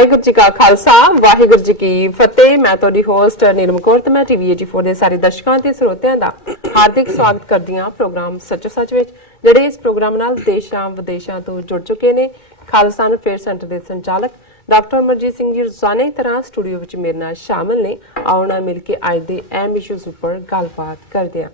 ਵਾਹਿਗੁਰੂ ਜੀ ਕਾ ਖਾਲਸਾ ਵਾਹਿਗੁਰੂ ਜੀ ਕੀ ਫਤਿਹ। ਮੈਂ ਤੁਹਾਡੀ ਹੋਸਟ ਨੀਲਮ ਕੌਰ ਤੇ ਮੈਂ ਟੀਵੀ 84 ਦੇ ਸਾਰੇ ਦਰਸ਼ਕਾਂ ਤੇ ਸਰੋਤਿਆਂ ਦਾ ਹਾਰਦਿਕ ਸਵਾਗਤ ਕਰਦੀ ਹਾਂ ਪ੍ਰੋਗਰਾਮ ਸੱਚੋ ਸੱਚ ਵਿੱਚ, ਜਿਹੜੇ ਇਸ ਪ੍ਰੋਗਰਾਮ ਨਾਲ ਦੇਸ਼ਾਂ ਵਿਦੇਸ਼ਾਂ ਤੋਂ ਜੁੜ ਚੁੱਕੇ ਨੇ। ਖਾਲਸਾ ਫੇਅਰ ਸੈਂਟਰ ਦੇ ਸੰਚਾਲਕ ਡਾਕਟਰ ਅਮਰਜੀਤ ਸਿੰਘ ਜੀ ਰੋਜ਼ਾਨਾ ਦੀ ਤਰ੍ਹਾਂ ਸਟੂਡੀਓ ਵਿੱਚ ਮੇਰੇ ਨਾਲ ਸ਼ਾਮਿਲ ਨੇ। ਆਓ ਨਾਲ ਮਿਲ ਕੇ ਅੱਜ ਦੇ ਅਹਿਮ ਇਸ਼ੂਜ਼ ਉੱਪਰ ਗੱਲਬਾਤ ਕਰਦੇ ਹਾਂ।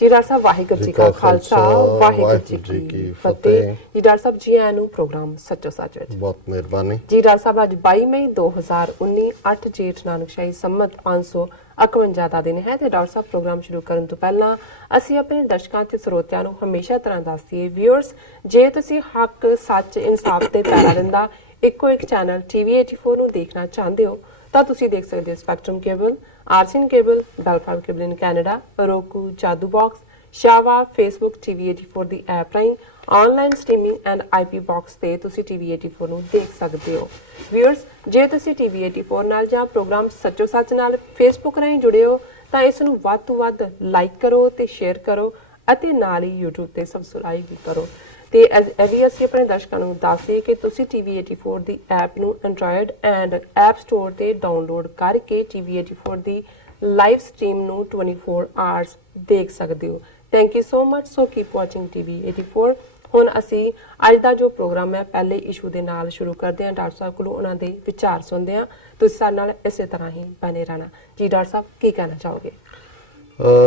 ਜੀ ਡਾਕਟਰ ਸਾਹਿਬ ਵਾਹਿਗੁਰੂ ਜੀ ਕਾ ਖਾਲਸਾ ਵਾਹਿਗੁਰੂ ਜੀ ਕੀ ਫਤਿਹ। ਜੀ ਡਾਕਟਰ ਸਾਹਿਬ ਜੀ ਆਇਆਂ ਨੂੰ ਪ੍ਰੋਗਰਾਮ ਸੱਚੋ ਸੱਚ ਵਿੱਚ। ਬਹੁਤ ਮਿਹਰਬਾਨੀ ਜੀ ਡਾਕਟਰ ਸਾਹਿਬ ਅੱਜ 22 ਮਈ 2019 8 ਜੇਠ ਨਾਨਕਸ਼ਾਹੀ ਸੰਮਤ 551 ਦਾ ਦਿਨ ਹੈ ਤੇ ਡਾਕਟਰ ਸਾਹਿਬ ਪ੍ਰੋਗਰਾਮ ਸ਼ੁਰੂ ਕਰਨ ਤੋਂ ਪਹਿਲਾਂ ਅਸੀਂ ਆਪਣੇ ਦਰਸ਼ਕਾਂ ਤੇ ਸਰੋਤਿਆਂ ਨੂੰ ਹਮੇਸ਼ਾ ਤਰ੍ਹਾਂ ਦੱਸਦੀਏ ਵੀਅਰਸ, ਜੇ ਤੁਸੀਂ ਹੱਕ ਸੱਚ ਇਨਸਾਫ ਤੇ ਪੈਰਾ ਦਿੰਦਾ ਇੱਕੋ ਇੱਕ ਚੈਨਲ ਟੀਵੀ 84 ਨੂੰ ਦੇਖਣਾ ਚਾਹੁੰਦੇ ਹੋ ਤਾਂ ਤੁਸੀਂ ਦੇਖ ਸਕਦੇ ਹੋ ਸਪੈਕਟਰਮ ਕੇਬਲ, ਆਰਸੀਐਨ ਕੇਬਲ, ਬੈਲਫਾਮ cable in Canada, roku, Jadoo box, ਸ਼ਾਵਾ, ਫੇਸਬੁੱਕ, ਟੀਵੀ 84 ਦੀ ਐਪ ਰਾਹੀਂ online streaming and IP box ਤੇ ਤੁਸੀਂ ਟੀਵੀ 84 ਨੂੰ ਦੇਖ ਸਕਦੇ ਹੋ। ਵੀਅਰਸ, ਜੇ ਤੁਸੀਂ ਟੀਵੀ 84 ਨਾਲ ਜਾਂ ਪ੍ਰੋਗਰਾਮ ਸੱਚੋ ਸੱਚ ਨਾਲ ਫੇਸਬੁੱਕ ਰਾਹੀਂ ਜੁੜੇ ਹੋ ਤਾਂ ਇਸ ਨੂੰ ਵੱਧ ਤੋਂ ਵੱਧ ਲਾਈਕ ਕਰੋ ਤੇ ਸ਼ੇਅਰ ਕਰੋ ਅਤੇ ਨਾਲ ਹੀ YouTube ਤੇ ਸਬਸਕ੍ਰਾਈਬ ਵੀ ਕਰੋ। ਤੇ ਇਹ ਵੀ ਅਸੀਂ ਆਪਣੇ ਦਰਸ਼ਕਾਂ ਨੂੰ ਦੱਸੀਏ ਕਿ ਤੁਸੀਂ ਟੀਵੀ 84 ਦੀ ਐਪ ਨੂੰ ਐਂਡਰੋਇਡ ਐਂਡ ਐਪ ਸਟੋਰ ਤੇ ਡਾਊਨਲੋਡ ਕਰਕੇ ਟੀਵੀ 84 ਦੀ ਲਾਈਵ ਸਟ੍ਰੀਮ ਨੂੰ 24 ਆਵਰਸ ਦੇਖ ਸਕਦੇ ਹੋ। Thank you so much. So keep watching TV 84। ਹੁਣ ਅਸੀਂ ਅੱਜ ਦਾ ਜੋ ਪ੍ਰੋਗਰਾਮ ਹੈ ਪਹਿਲੇ ਇਸ਼ੂ ਦੇ ਨਾਲ ਸ਼ੁਰੂ ਕਰਦੇ ਹਾਂ। ਡਾਕਟਰ ਸਾਹਿਬ ਕੋਲੋਂ ਉਹਨਾਂ ਦੇ ਵਿਚਾਰ ਸੁਣਦੇ ਹਾਂ। ਤੁਸੀਂ ਸਾਡੇ ਨਾਲ ਇਸੇ ਤਰ੍ਹਾਂ ਹੀ ਬਣੇ ਰਹਿਣਾ। ਜੀ ਡਾਕਟਰ ਸਾਹਿਬ ਕੀ ਕਹਿਣਾ ਚਾਹੋਗੇ?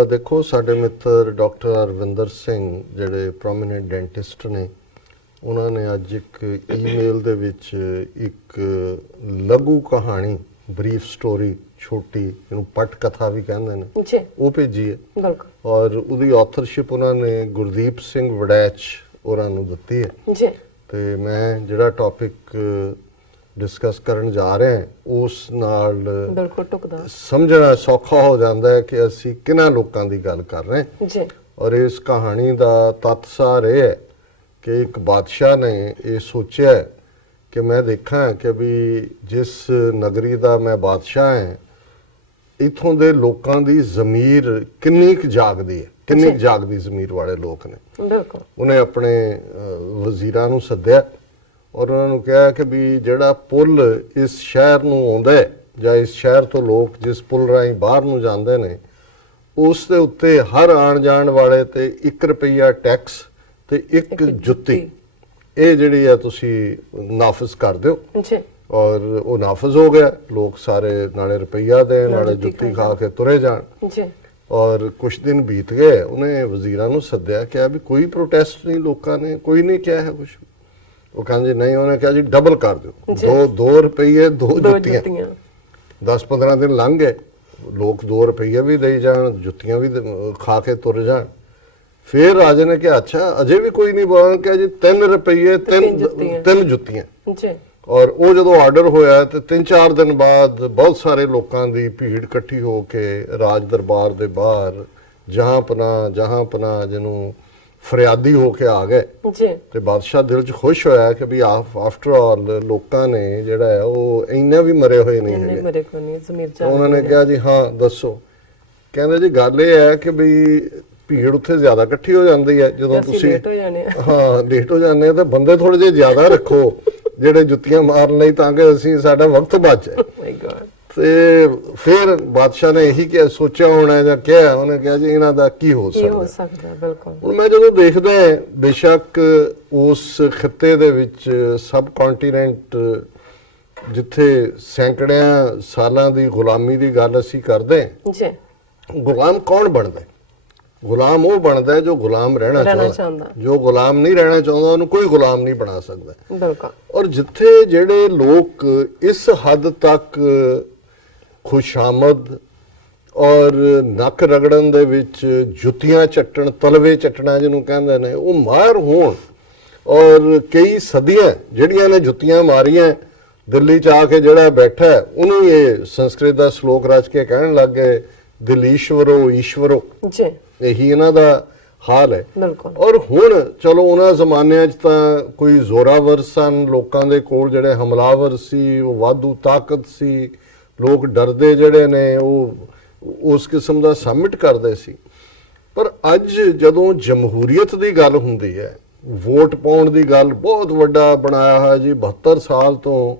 ਦੇਖੋ, ਸਾਡੇ ਮਿੱਤਰ ਡਾਕਟਰ ਅਰਵਿੰਦਰ ਸਿੰਘ ਜਿਹੜੇ ਪ੍ਰੋਮੀਨੈਂਟ ਡੈਂਟਿਸਟ ਨੇ, ਉਹਨਾਂ ਨੇ ਅੱਜ ਇੱਕ ਈਮੇਲ ਦੇ ਵਿੱਚ ਇੱਕ ਲਘੂ ਕਹਾਣੀ, ਬਰੀਫ ਸਟੋਰੀ, ਛੋਟੀ, ਜਿਹਨੂੰ ਪਟ ਕਥਾ ਵੀ ਕਹਿੰਦੇ ਨੇ, ਜੀ, ਉਹ ਭੇਜੀ ਹੈ। ਬਿਲਕੁਲ। ਔਰ ਉਹਦੀ ਆਥਰਸ਼ਿਪ ਉਹਨਾਂ ਨੇ ਗੁਰਦੀਪ ਸਿੰਘ ਵੜੈਚ ਉਹਨਾਂ ਨੂੰ ਦਿੱਤੀ ਹੈ। ਜੀ। ਤੇ ਮੈਂ ਜਿਹੜਾ ਟੌਪਿਕ ਡਿਸਕਸ ਕਰਨ ਜਾ ਰਹੇ ਹਾਂ ਉਸ ਨਾਲ ਬਿਲਕੁਲ ਟੁਕਦਾ ਸਮਝਣਾ ਸੌਖਾ ਹੋ ਜਾਂਦਾ ਹੈ ਕਿ ਅਸੀਂ ਕਿਹਨਾਂ ਲੋਕਾਂ ਦੀ ਗੱਲ ਕਰ ਰਹੇ ਹਾਂ। ਜੀ। ਔਰ ਇਸ ਕਹਾਣੀ ਦਾ ਤੱਤ ਸਾਰ ਇਹ ਹੈ ਕਿ ਇੱਕ ਬਾਦਸ਼ਾਹ ਨੇ ਇਹ ਸੋਚਿਆ ਕਿ ਮੈਂ ਦੇਖਾਂ ਕਿ ਵੀ ਜਿਸ ਨਗਰੀ ਦਾ ਮੈਂ ਬਾਦਸ਼ਾਹ ਹਾਂ ਇੱਥੋਂ ਦੇ ਲੋਕਾਂ ਦੀ ਜ਼ਮੀਰ ਕਿੰਨੀ ਕੁ ਜਾਗਦੀ ਹੈ, ਕਿੰਨੀ ਕੁ ਜਾਗਦੀ ਜ਼ਮੀਰ ਵਾਲੇ ਲੋਕ ਨੇ। ਬਿਲਕੁਲ। ਉਹਨੇ ਆਪਣੇ ਵਜ਼ੀਰਾਂ ਨੂੰ ਸੱਦਿਆ ਔਰ ਉਹਨਾਂ ਨੂੰ ਕਿਹਾ ਕਿ ਵੀ ਜਿਹੜਾ ਪੁੱਲ ਇਸ ਸ਼ਹਿਰ ਨੂੰ ਆਉਂਦਾ ਹੈ ਜਾਂ ਇਸ ਸ਼ਹਿਰ ਤੋਂ ਲੋਕ ਜਿਸ ਪੁੱਲ ਰਾਹੀਂ ਬਾਹਰ ਨੂੰ ਜਾਂਦੇ ਨੇ ਉਸ ਦੇ ਉੱਤੇ ਹਰ ਆਉਣ ਜਾਣ ਵਾਲੇ ਤੇ 1 ਰੁਪਈਆ ਟੈਕਸ ਤੇ ਇੱਕ ਜੁੱਤੀ, ਇਹ ਜਿਹੜੀ ਆ ਤੁਸੀਂ ਨਾਫਜ਼ ਕਰ ਦਿਓ। ਜੀ। ਔਰ ਉਹ ਨਾਫਜ਼ ਹੋ ਗਿਆ। ਲੋਕ ਸਾਰੇ ਨਾਲੇ ਰੁਪਈਆ ਦੇ ਨਾਲੇ ਜੁੱਤੀ ਖਾ ਕੇ ਤੁਰੇ ਜਾਣ। ਜੀ। ਔਰ ਕੁਝ ਦਿਨ ਬੀਤ ਗਏ। ਉਹਨੇ ਵਜ਼ੀਰਾਂ ਨੂੰ ਸੱਦਿਆ, ਕਿਹਾ ਵੀ ਕੋਈ ਪ੍ਰੋਟੈਸਟ ਨਹੀਂ, ਲੋਕਾਂ ਨੇ ਕੋਈ ਨਹੀਂ ਕਿਹਾ ਹੈ ਕੁਝ। ਉਹ ਕਹਿੰਦੇ ਨਹੀਂ। ਉਹਨੇ ਕਿਹਾ ਜੀ ਡਬਲ ਕਰ ਦਿਓ, 2 ਰੁਪਈਏ 2 ਜੁੱਤੀਆਂ। 10-15 ਦਿਨ ਲੰਘ ਗਏ, ਲੋਕ 2 ਰੁਪਈਏ ਵੀ ਦੇਈ ਜਾਣ, ਜੁੱਤੀਆਂ ਵੀ ਖਾ ਕੇ ਤੁਰ ਜਾਣ। ਫਿਰ ਰਾਜੇ ਨੇ ਕਿਹਾ ਅੱਛਾ ਅਜੇ ਵੀ ਕੋਈ ਨਹੀਂ ਬੋਲਣ, ਕਿਹਾ ਜੀ 3 ਰੁਪਈਏ 3 ਜੁੱਤੀਆਂ। ਜੀ। ਔਰ ਉਹ ਜਦੋਂ ਆਰਡਰ ਹੋਇਆ ਤੇ 3-4 ਦਿਨ ਬਾਅਦ ਬਹੁਤ ਸਾਰੇ ਲੋਕਾਂ ਦੀ ਭੀੜ ਇਕੱਠੀ ਹੋ ਕੇ ਰਾਜ ਦਰਬਾਰ ਦੇ ਬਾਹਰ ਜਹਾਂ ਪਨਾਹ ਜਿਹਨੂੰ ਫਰਿਆਦੀ ਹੋ ਕੇ ਆ ਗਏ। ਜੀ। ਤੇ ਬਾਦਸ਼ਾਹ ਦਿਲ 'ਚ ਖੁਸ਼ ਹੋਇਆ ਕਿ ਵੀ ਆਫਟਰ ਆਲ ਲੋਕਾਂ ਨੇ ਜਿਹੜਾ ਹੈ ਉਹ ਇੰਨੇ ਵੀ ਮਰੇ ਹੋਏ ਨਹੀਂ ਹੈਗੇ। ਉਹਨਾਂ ਨੇ ਕਿਹਾ ਜੀ ਹਾਂ ਦੱਸੋ। ਕਹਿੰਦੇ ਜੀ ਗੱਲ ਇਹ ਹੈ ਕਿ ਵੀ ਭੀੜ ਉੱਥੇ ਜ਼ਿਆਦਾ ਇਕੱਠੀ ਹੋ ਜਾਂਦੀ ਹੈ ਜਦੋਂ ਤੁਸੀਂ ਲੇਟ ਹੋ ਜਾਂਦੇ ਆ, ਤੇ ਬੰਦੇ ਥੋੜੇ ਜਿਹੇ ਜ਼ਿਆਦਾ ਰੱਖੋ ਜਿਹੜੇ ਜੁੱਤੀਆਂ ਮਾਰਨ ਲਈ, ਤਾਂ ਕਿ ਅਸੀਂ ਸਾਡਾ ਵਕਤ ਬਚ ਜਾਏ। ਤੇ ਫਿਰ ਬਾਦਸ਼ਾਹ ਨੇ ਇਹੀ ਕਿਹਾ, ਸੋਚਿਆ ਹੋਣਾ ਜਾਂ ਕਿਹਾ, ਉਹਨੇ ਕਿਹਾ ਜੀ ਇਹਨਾਂ ਦਾ ਕੀ ਹੋ ਸਕਦਾ। ਬਿਲਕੁਲ। ਹੁਣ ਮੈਂ ਜਦੋਂ ਦੇਖਦਾ ਬੇਸ਼ੱਕ ਉਸ ਖਿੱਤੇ ਦੇ ਵਿੱਚ ਸਬ ਕੰਟੀਨੈਂਟ ਜਿੱਥੇ ਸੈਂਕੜਿਆਂ ਸਾਲਾਂ ਦੀ ਗੁਲਾਮੀ ਦੀ ਗੱਲ ਅਸੀਂ ਕਰਦੇ, ਗੁਲਾਮ ਕੌਣ ਬਣਦਾ? ਗੁਲਾਮ ਉਹ ਬਣਦਾ ਜੋ ਗੁਲਾਮ ਰਹਿਣਾ ਚਾਹੁੰਦਾ। ਜੋ ਗੁਲਾਮ ਨਹੀਂ ਰਹਿਣਾ ਚਾਹੁੰਦਾ ਉਹਨੂੰ ਕੋਈ ਗੁਲਾਮ ਨਹੀਂ ਬਣਾ ਸਕਦਾ। ਬਿਲਕੁਲ। ਔਰ ਜਿੱਥੇ ਜਿਹੜੇ ਲੋਕ ਇਸ ਹੱਦ ਤੱਕ ਖੁਸ਼ਾਮਦ ਔਰ ਨੱਕ ਰਗੜਨ ਦੇ ਵਿੱਚ ਜੁੱਤੀਆਂ ਚੱਟਣ, ਤਲਵੇ ਚੱਟਣਾ ਜਿਹਨੂੰ ਕਹਿੰਦੇ ਨੇ, ਉਹ ਮਾਹਰ ਹੋਣ ਔਰ ਕਈ ਸਦੀਆਂ ਜਿਹੜੀਆਂ ਨੇ ਜੁੱਤੀਆਂ ਮਾਰੀਆਂ, ਦਿੱਲੀ 'ਚ ਆ ਕੇ ਜਿਹੜਾ ਬੈਠਾ ਉਹਨੂੰ ਇਹ ਸੰਸਕ੍ਰਿਤ ਦਾ ਸ਼ਲੋਕ ਰਚ ਕੇ ਕਹਿਣ ਲੱਗ ਗਏ, ਦਿਲੀਸ਼ਵਰੋ ਈਸ਼ਵਰੋ। ਜੀ। ਇਹੀ ਇਹਨਾਂ ਦਾ ਹਾਲ ਹੈ। ਔਰ ਹੁਣ ਚਲੋ ਉਹਨਾਂ ਜ਼ਮਾਨਿਆਂ 'ਚ ਤਾਂ ਕੋਈ ਜ਼ੋਰਾਵਰ ਸਨ, ਲੋਕਾਂ ਦੇ ਕੋਲ ਜਿਹੜੇ ਹਮਲਾਵਰ ਸੀ ਉਹ ਵਾਧੂ ਤਾਕਤ ਸੀ, ਲੋਕ ਡਰਦੇ ਜਿਹੜੇ ਨੇ ਉਹ ਉਸ ਕਿਸਮ ਦਾ ਸਬਮਿਟ ਕਰਦੇ ਸੀ। ਪਰ ਅੱਜ ਜਦੋਂ ਜਮਹੂਰੀਅਤ ਦੀ ਗੱਲ ਹੁੰਦੀ ਹੈ, ਵੋਟ ਪਾਉਣ ਦੀ ਗੱਲ ਬਹੁਤ ਵੱਡਾ ਬਣਾਇਆ ਹੋਇਆ ਜੀ, 72 ਸਾਲ ਤੋਂ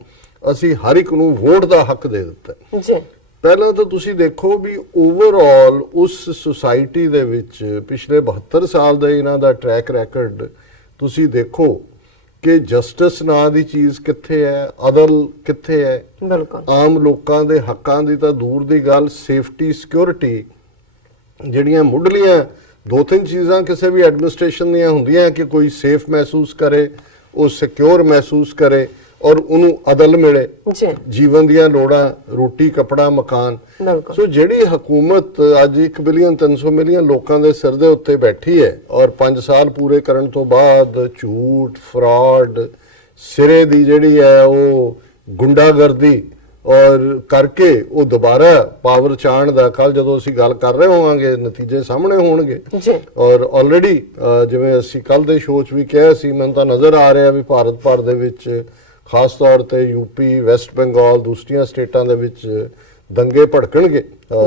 ਅਸੀਂ ਹਰ ਇੱਕ ਨੂੰ ਵੋਟ ਦਾ ਹੱਕ ਦੇ ਦਿੱਤਾ। ਜੀ ਪਹਿਲਾਂ ਤਾਂ ਤੁਸੀਂ ਦੇਖੋ ਵੀ ਓਵਰਆਲ ਉਸ ਸੁਸਾਇਟੀ ਦੇ ਵਿੱਚ ਪਿਛਲੇ 72 ਸਾਲ ਦਾ ਇਹਨਾਂ ਦਾ ਟਰੈਕ ਰੈਕੋਰਡ ਤੁਸੀਂ ਦੇਖੋ ਕਿ ਜਸਟਿਸ ਨਾਂ ਦੀ ਚੀਜ਼ ਕਿੱਥੇ ਹੈ, ਅਦਲ ਕਿੱਥੇ ਹੈ। ਬਿਲਕੁਲ ਆਮ ਲੋਕਾਂ ਦੇ ਹੱਕਾਂ ਦੀ ਤਾਂ ਦੂਰ ਦੀ ਗੱਲ, ਸੇਫਟੀ ਸਿਕਿਉਰਿਟੀ ਜਿਹੜੀਆਂ ਮੁੱਢਲੀਆਂ ਦੋ ਤਿੰਨ ਚੀਜ਼ਾਂ ਕਿਸੇ ਵੀ ਐਡਮਿਨਿਸਟ੍ਰੇਸ਼ਨ ਦੀਆਂ ਹੁੰਦੀਆਂ ਕਿ ਕੋਈ ਸੇਫ ਮਹਿਸੂਸ ਕਰੇ, ਉਹ ਸਿਕਿਉਰ ਮਹਿਸੂਸ ਕਰੇ ਔਰ ਉਹਨੂੰ ਅਦਲ ਮਿਲੇ, ਜੀ ਜੀਵਨ ਦੀਆਂ ਲੋੜਾਂ, ਰੋਟੀ ਕੱਪੜਾ ਮਕਾਨ। ਬਿਲਕੁਲ ਸੋ ਜਿਹੜੀ ਹਕੂਮਤ ਅੱਜ 1 ਬਿਲੀਅਨ 300 ਮਿਲੀਅਨ ਲੋਕਾਂ ਦੇ ਸਿਰ ਦੇ ਉੱਤੇ ਬੈਠੀ ਹੈ ਔਰ 5 ਸਾਲ ਪੂਰੇ ਕਰਨ ਤੋਂ ਬਾਅਦ ਝੂਠ ਫਰਾਡ ਸਿਰੇ ਦੀ ਜਿਹੜੀ ਹੈ ਉਹ ਗੁੰਡਾਗਰਦੀ ਔਰ ਕਰਕੇ ਉਹ ਦੁਬਾਰਾ ਪਾਵਰ ਚਾਣ ਦਾ, ਕੱਲ ਜਦੋਂ ਅਸੀਂ ਗੱਲ ਕਰ ਰਹੇ ਹੋਵਾਂਗੇ ਨਤੀਜੇ ਸਾਹਮਣੇ ਹੋਣਗੇ। ਜੀ ਔਰ ਆਲਰੇਡੀ ਜਿਵੇਂ ਅਸੀਂ ਕੱਲ ਦੇ ਸ਼ੋਅ 'ਚ ਵੀ ਕਿਹਾ ਸੀ, ਮੈਨੂੰ ਤਾਂ ਨਜ਼ਰ ਆ ਰਿਹਾ ਵੀ ਭਾਰਤ ਭਰ ਦੇ ਵਿੱਚ ਖਾਸ ਤੌਰ ਤੇ ਯੂਪੀ, ਵੈਸਟ ਬੰਗਾਲ, ਦੂਸਰੀਆਂ ਸਟੇਟਾਂ ਦੇ ਵਿੱਚ ਦੰਗੇ ਭੜਕਣਗੇ,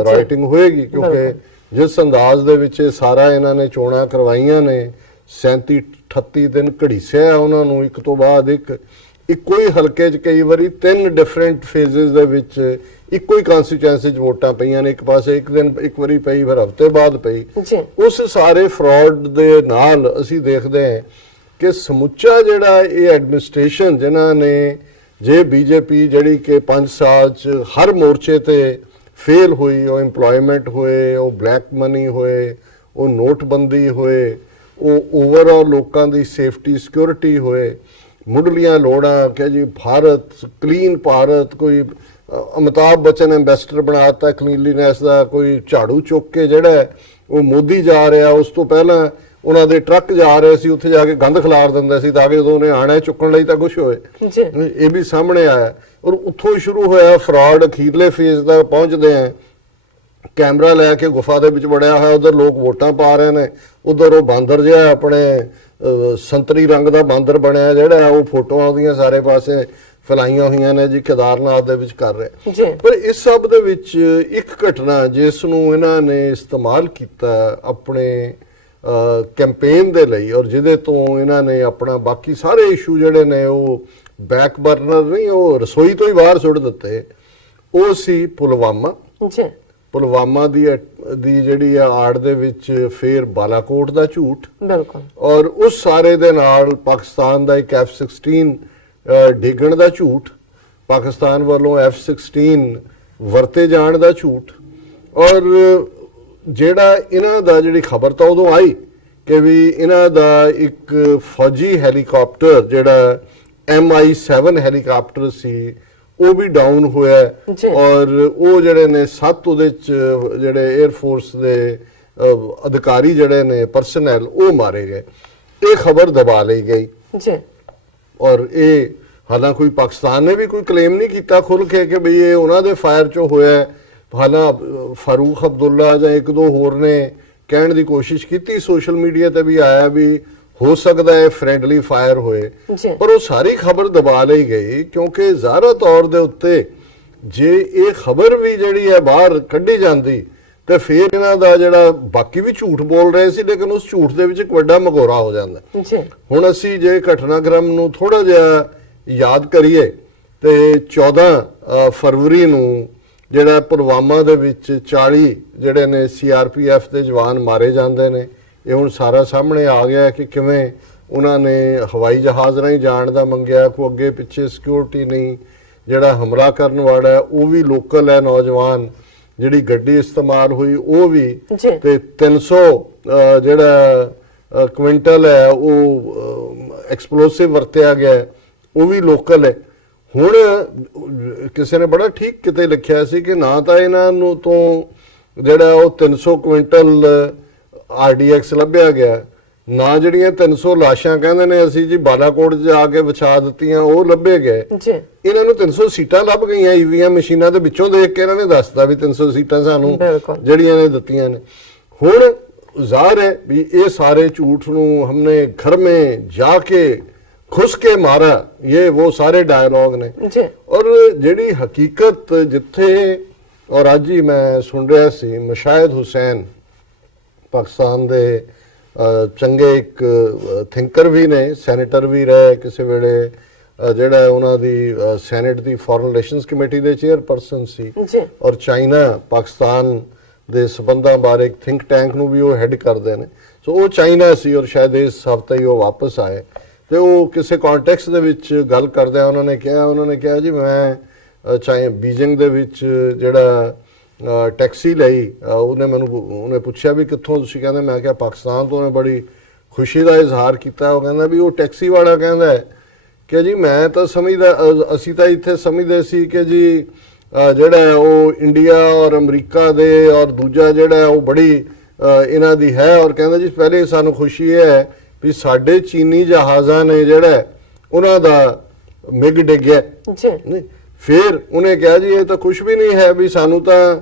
ਰਾਈਟਿੰਗ ਹੋਏਗੀ, ਕਿਉਂਕਿ ਜਿਸ ਅੰਦਾਜ਼ ਦੇ ਵਿੱਚ ਇਹ ਸਾਰਾ ਇਹਨਾਂ ਨੇ ਚੋਣਾਂ ਕਰਵਾਈਆਂ ਨੇ, 37-38 ਦਿਨ ਘੜੀਸਿਆ ਉਹਨਾਂ ਨੂੰ ਇੱਕ ਤੋਂ ਬਾਅਦ ਇੱਕ, ਇੱਕੋ ਹੀ ਹਲਕੇ 'ਚ ਕਈ ਵਾਰੀ 3 ਡਿਫਰੈਂਟ ਫੇਜ਼ਸ ਦੇ ਵਿੱਚ ਇੱਕੋ ਹੀ ਕਨਸਟੀਚੁਐਂਸੀ 'ਚ ਵੋਟਾਂ ਪਈਆਂ ਨੇ। ਇੱਕ ਪਾਸੇ ਇੱਕ ਦਿਨ ਇੱਕ ਵਾਰੀ ਪਈ, ਫਿਰ ਹਫ਼ਤੇ ਬਾਅਦ ਪਈ। ਜੀ ਉਸ ਸਾਰੇ ਫਰਾਡ ਦੇ ਨਾਲ ਅਸੀਂ ਦੇਖਦੇ ਹਾਂ ਕਿ ਸਮੁੱਚਾ ਜਿਹੜਾ ਇਹ ਐਡਮਿਨਿਸਟ੍ਰੇਸ਼ਨ ਜਿਨ੍ਹਾਂ ਨੇ ਜੇ ਬੀਜੇਪੀ ਜਿਹੜੀ ਕਿ 5 ਸਾਲ 'ਚ ਹਰ ਮੋਰਚੇ ਤੇ ਫੇਲ ਹੋਈ, ਉਹ ਇੰਪਲੋਇਮੈਂਟ ਹੋਏ, ਉਹ ਬਲੈਕ ਮਨੀ ਹੋਏ, ਉਹ ਨੋਟਬੰਦੀ ਹੋਏ, ਉਹ ਓਵਰਆਲ ਲੋਕਾਂ ਦੀ ਸੇਫਟੀ ਸਿਕਿਉਰਿਟੀ ਹੋਏ, ਮੁੱਢਲੀਆਂ ਲੋੜਾਂ ਕਿ ਜੀ ਭਾਰਤ ਕਲੀਨ ਭਾਰਤ, ਕੋਈ ਅਮਿਤਾਭ ਬੱਚਨ ਐਂਬੈਸਡਰ ਬਣਾਤਾ ਕਲੀਨਲੀਨੈਸ ਦਾ, ਕੋਈ ਝਾੜੂ ਚੁੱਕ ਕੇ ਜਿਹੜਾ ਉਹ ਮੋਦੀ ਜਾ ਰਿਹਾ, ਉਸ ਤੋਂ ਪਹਿਲਾਂ ਉਹਨਾਂ ਦੇ ਟਰੱਕ ਜਾ ਰਹੇ ਸੀ, ਉੱਥੇ ਜਾ ਕੇ ਗੰਦ ਖਿਲਾਰ ਦਿੰਦਾ ਸੀ ਤਾਂ ਕਿ ਜਦੋਂ ਉਹਨੇ ਆਣਾ ਚੁੱਕਣ ਲਈ ਤਾਂ ਕੁਝ ਹੋਏ। ਜੀ ਇਹ ਵੀ ਸਾਹਮਣੇ ਆਇਆ ਔਰ ਉੱਥੋਂ ਹੀ ਸ਼ੁਰੂ ਹੋਇਆ ਫਰਾਡ। ਅਖੀਰਲੇ ਫੇਜ਼ ਦਾ ਪਹੁੰਚਦੇ ਆ, ਕੈਮਰਾ ਲੈ ਕੇ ਗੁਫਾ ਦੇ ਵਿੱਚ ਵੜਿਆ ਹੋਇਆ, ਉਧਰ ਲੋਕ ਵੋਟਾਂ ਪਾ ਰਹੇ ਨੇ, ਉਧਰ ਉਹ ਬਾਂਦਰ ਜਿਹਾ ਆਪਣੇ ਸੰਤਰੀ ਰੰਗ ਦਾ ਬਾਂਦਰ ਬਣਿਆ ਜਿਹੜਾ ਉਹ ਫੋਟੋਆਂ ਉਹਦੀਆਂ ਸਾਰੇ ਪਾਸੇ ਫੈਲਾਈਆਂ ਹੋਈਆਂ ਨੇ ਜੀ ਕੇਦਾਰਨਾਥ ਦੇ ਵਿੱਚ ਕਰ ਰਿਹਾ। ਜੀ ਪਰ ਇਸ ਸਭ ਦੇ ਵਿੱਚ ਇੱਕ ਘਟਨਾ ਜਿਸ ਨੂੰ ਇਹਨਾਂ ਨੇ ਇਸਤੇਮਾਲ ਕੀਤਾ ਆਪਣੇ ਕੈਂਪੇਨ ਦੇ ਲਈ ਔਰ ਜਿਹਦੇ ਤੋਂ ਇਹਨਾਂ ਨੇ ਆਪਣਾ ਬਾਕੀ ਸਾਰੇ ਇਸ਼ੂ ਜਿਹੜੇ ਨੇ ਉਹ ਬੈਕ ਬਰਨਰ ਨਹੀਂ, ਉਹ ਰਸੋਈ ਤੋਂ ਹੀ ਬਾਹਰ ਸੁੱਟ ਦਿੱਤੇ, ਉਹ ਸੀ ਪੁਲਵਾਮਾ। ਜੀ ਪੁਲਵਾਮਾ ਦੀ ਜਿਹੜੀ ਆ ਆੜ ਦੇ ਵਿੱਚ ਫੇਰ ਬਾਲਾਕੋਟ ਦਾ ਝੂਠ, ਬਿਲਕੁਲ ਔਰ ਉਸ ਸਾਰੇ ਦੇ ਨਾਲ ਪਾਕਿਸਤਾਨ ਦਾ ਇੱਕ F-16 ਡਿੱਗਣ ਦਾ ਝੂਠ, ਪਾਕਿਸਤਾਨ ਵੱਲੋਂ F-16 ਵਰਤੇ ਜਾਣ ਦਾ ਝੂਠ। ਔਰ ਜਿਹੜਾ ਇਹਨਾਂ ਦਾ ਜਿਹੜੀ ਖਬਰ ਤਾਂ ਉਦੋਂ ਆਈ ਕਿ ਵੀ ਇਹਨਾਂ ਦਾ ਇੱਕ ਫੌਜੀ ਹੈਲੀਕਾਪਟਰ ਜਿਹੜਾ MI-7 ਹੈਲੀਕਾਪਟਰ ਸੀ ਉਹ ਵੀ ਡਾਊਨ ਹੋਇਆ ਔਰ ਉਹ ਜਿਹੜੇ ਨੇ 7 ਉਹਦੇ ਚ ਜਿਹੜੇ 에ਅਰ ਫੋਰਸ ਦੇ ਅਧਿਕਾਰੀ ਜਿਹੜੇ ਨੇ ਪਰਸਨਲ ਉਹ ਮਾਰੇ ਗਏ। ਇਹ ਖਬਰ ਦਬਾ ਲਈ ਗਈ ਜੀ ਔਰ ਇਹ ਹਾਲਾਂਕਿ ਕੋਈ ਪਾਕਿਸਤਾਨ ਨੇ ਵੀ ਕੋਈ ਕਲੇਮ ਨਹੀਂ ਕੀਤਾ ਖੁੱਲ ਕੇ ਕਿ ਬਈ ਇਹ ਉਹਨਾਂ ਦੇ ਫਾਇਰ ਚੋਂ ਹੋਇਆ। ਹਾਲਾਂ ਫਾਰੂਕ ਅਬਦੁੱਲਾ ਜਾਂ ਇੱਕ ਦੋ ਹੋਰ ਨੇ ਕਹਿਣ ਦੀ ਕੋਸ਼ਿਸ਼ ਕੀਤੀ, ਸੋਸ਼ਲ ਮੀਡੀਆ ਤੇ ਵੀ ਆਇਆ ਵੀ ਹੋ ਸਕਦਾ ਹੈ ਫ੍ਰੈਂਡਲੀ ਫਾਇਰ ਹੋਏ, ਪਰ ਉਹ ਸਾਰੀ ਖਬਰ ਦਬਾ ਲਈ ਗਈ ਕਿਉਂਕਿ ਜ਼ਾਹਰਾ ਤੌਰ ਦੇ ਉੱਤੇ ਜੇ ਇਹ ਖਬਰ ਵੀ ਜਿਹੜੀ ਹੈ ਬਾਹਰ ਕੱਢੀ ਜਾਂਦੀ ਤੇ ਫਿਰ ਇਹਨਾਂ ਦਾ ਜਿਹੜਾ ਬਾਕੀ ਵੀ ਝੂਠ ਬੋਲ ਰਹੇ ਸੀ ਲੇਕਿਨ ਉਸ ਝੂਠ ਦੇ ਵਿੱਚ ਇੱਕ ਵੱਡਾ ਮਗੋਰਾ ਹੋ ਜਾਂਦਾ। ਹੁਣ ਅਸੀਂ ਜੇ ਘਟਨਾਕ੍ਰਮ ਨੂੰ ਥੋੜਾ ਜਿਹਾ ਯਾਦ ਕਰੀਏ ਤੇ 14 ਫਰਵਰੀ ਨੂੰ ਜਿਹੜਾ ਪੁਲਵਾਮਾ ਦੇ ਵਿੱਚ 40 ਜਿਹੜੇ ਨੇ CRPF ਦੇ ਜਵਾਨ ਮਾਰੇ ਜਾਂਦੇ ਨੇ, ਇਹ ਹੁਣ ਸਾਰਾ ਸਾਹਮਣੇ ਆ ਗਿਆ ਕਿ ਕਿਵੇਂ ਉਹਨਾਂ ਨੇ ਹਵਾਈ ਜਹਾਜ਼ ਰਾਹੀਂ ਜਾਣ ਦਾ ਮੰਗਿਆ, ਕੋਈ ਅੱਗੇ ਪਿੱਛੇ ਸਿਕਿਉਰਿਟੀ ਨਹੀਂ, ਜਿਹੜਾ ਹਮਲਾ ਕਰਨ ਵਾਲਾ ਹੈ ਉਹ ਵੀ ਲੋਕਲ ਹੈ ਨੌਜਵਾਨ, ਜਿਹੜੀ ਗੱਡੀ ਇਸਤੇਮਾਲ ਹੋਈ ਉਹ ਵੀ, ਤੇ 300 ਜਿਹੜਾ ਕੁਇੰਟਲ ਹੈ ਉਹ ਐਕਸਪਲੋਸਿਵ ਵਰਤਿਆ ਗਿਆ ਉਹ ਵੀ ਲੋਕਲ ਹੈ। ਹੁਣ ਕਿਸੇ ਨੇ ਬੜਾ ਠੀਕ ਕਿਤੇ ਲਿਖਿਆ ਸੀ ਕਿ ਨਾ ਤਾਂ ਇਹਨਾਂ ਨੂੰ ਤੋਂ ਜਿਹੜਾ ਉਹ 300 ਕੁਇੰਟਲ RDX ਲੱਭਿਆ ਗਿਆ, ਨਾ ਜਿਹੜੀਆਂ 300 ਲਾਸ਼ਾਂ ਕਹਿੰਦੇ ਨੇ ਅਸੀਂ ਜੀ ਬਾਲਾਕੋਟ ਜਾ ਕੇ ਵਿਛਾ ਦਿੱਤੀਆਂ ਉਹ ਲੱਭੇ ਗਏ। ਇਹਨਾਂ ਨੂੰ 300 ਸੀਟਾਂ ਲੱਭ ਗਈਆਂ EVM ਮਸ਼ੀਨਾਂ ਦੇ ਵਿੱਚੋਂ ਦੇਖ ਕੇ ਇਹਨਾਂ ਨੇ ਦੱਸਤਾ ਵੀ 300 ਸੀਟਾਂ ਸਾਨੂੰ ਜਿਹੜੀਆਂ ਨੇ ਦਿੱਤੀਆਂ ਨੇ। ਹੁਣ ਜ਼ਾਹਰ ਹੈ ਵੀ ਇਹ ਸਾਰੇ ਝੂਠ ਨੂੰ ਹਮਨੇ ਘਰ में जाके खुश के मारा, ये वो सारे डायलॉग ने। और ਜਿਹੜੀ ਹਕੀਕਤ ਜਿੱਥੇ ਔਰ ਅੱਜ ਹੀ ਮੈਂ ਸੁਣ ਰਿਹਾ ਸੀ ਮੁਸ਼ਾਹਿਦ ਹੁਸੈਨ ਪਾਕਿਸਤਾਨ ਦੇ ਚੰਗੇ ਇੱਕ ਥਿੰਕਰ ਵੀ ਨੇ, ਸੈਨੇਟਰ ਵੀ ਰਹੇ, ਕਿਸੇ ਵੇਲੇ ਜਿਹੜਾ ਉਹਨਾਂ ਦੀ ਸੈਨੇਟ ਦੀ ਫੋਰਨ ਰਿਲੇਸ਼ਨਸ ਕਮੇਟੀ ਦੇ ਚੇਅਰਪਰਸਨ ਸੀ ਜੀ ਔਰ ਚਾਈਨਾ ਪਾਕਿਸਤਾਨ ਦੇ ਸਬੰਧਾਂ ਬਾਰੇ ਇੱਕ ਥਿੰਕ ਟੈਂਕ ਨੂੰ ਵੀ ਉਹ ਹੈਡ ਕਰਦੇ ਨੇ। ਸੋ ਉਹ ਚਾਈਨਾ ਸੀ ਔਰ ਸ਼ਾਇਦ ਇਸ ਹਫ਼ਤੇ ਹੀ ਉਹ ਵਾਪਸ ਆਏ ਤੇ ਉਹ ਕਿਸੇ ਕੰਟੈਕਸਟ ਦੇ ਵਿੱਚ ਗੱਲ ਕਰਦਿਆਂ ਉਹਨਾਂ ਨੇ ਕਿਹਾ ਜੀ ਮੈਂ ਬੀਜਿੰਗ ਦੇ ਵਿੱਚ ਜਿਹੜਾ ਟੈਕਸੀ ਲਈ ਉਹਨੇ ਪੁੱਛਿਆ ਵੀ ਕਿੱਥੋਂ ਤੁਸੀਂ, ਕਹਿੰਦੇ ਮੈਂ ਕਿਹਾ ਪਾਕਿਸਤਾਨ ਤੋਂ। ਉਹਨੇ ਬੜੀ ਖੁਸ਼ੀ ਦਾ ਇਜ਼ਹਾਰ ਕੀਤਾ। ਉਹ ਕਹਿੰਦਾ ਵੀ ਉਹ ਟੈਕਸੀ ਵਾਲਾ ਕਹਿੰਦਾ ਹੈ ਕਿ ਜੀ ਮੈਂ ਤਾਂ ਅਸੀਂ ਤਾਂ ਇੱਥੇ ਸਮਝਦੇ ਸੀ ਕਿ ਜੀ ਜਿਹੜਾ ਉਹ ਇੰਡੀਆ ਔਰ ਅਮਰੀਕਾ ਦੇ ਔਰ ਦੂਜਾ ਜਿਹੜਾ ਉਹ ਬੜੀ ਇਹਨਾਂ ਦੀ ਹੈ। ਔਰ ਕਹਿੰਦਾ ਜੀ ਪਹਿਲੇ ਸਾਨੂੰ ਖੁਸ਼ੀ ਇਹ ਹੈ ਵੀ ਸਾਡੇ ਚੀਨੀ ਜਹਾਜ਼ਾਂ ਨੇ ਜਿਹੜਾ ਉਹਨਾਂ ਦਾ ਮਿਗ ਡਿੱਗਿਆ ਜੀ। ਫਿਰ ਉਹਨੇ ਕਿਹਾ ਜੀ ਇਹ ਤਾਂ ਕੁਝ ਵੀ ਨਹੀਂ ਹੈ ਵੀ ਸਾਨੂੰ ਤਾਂ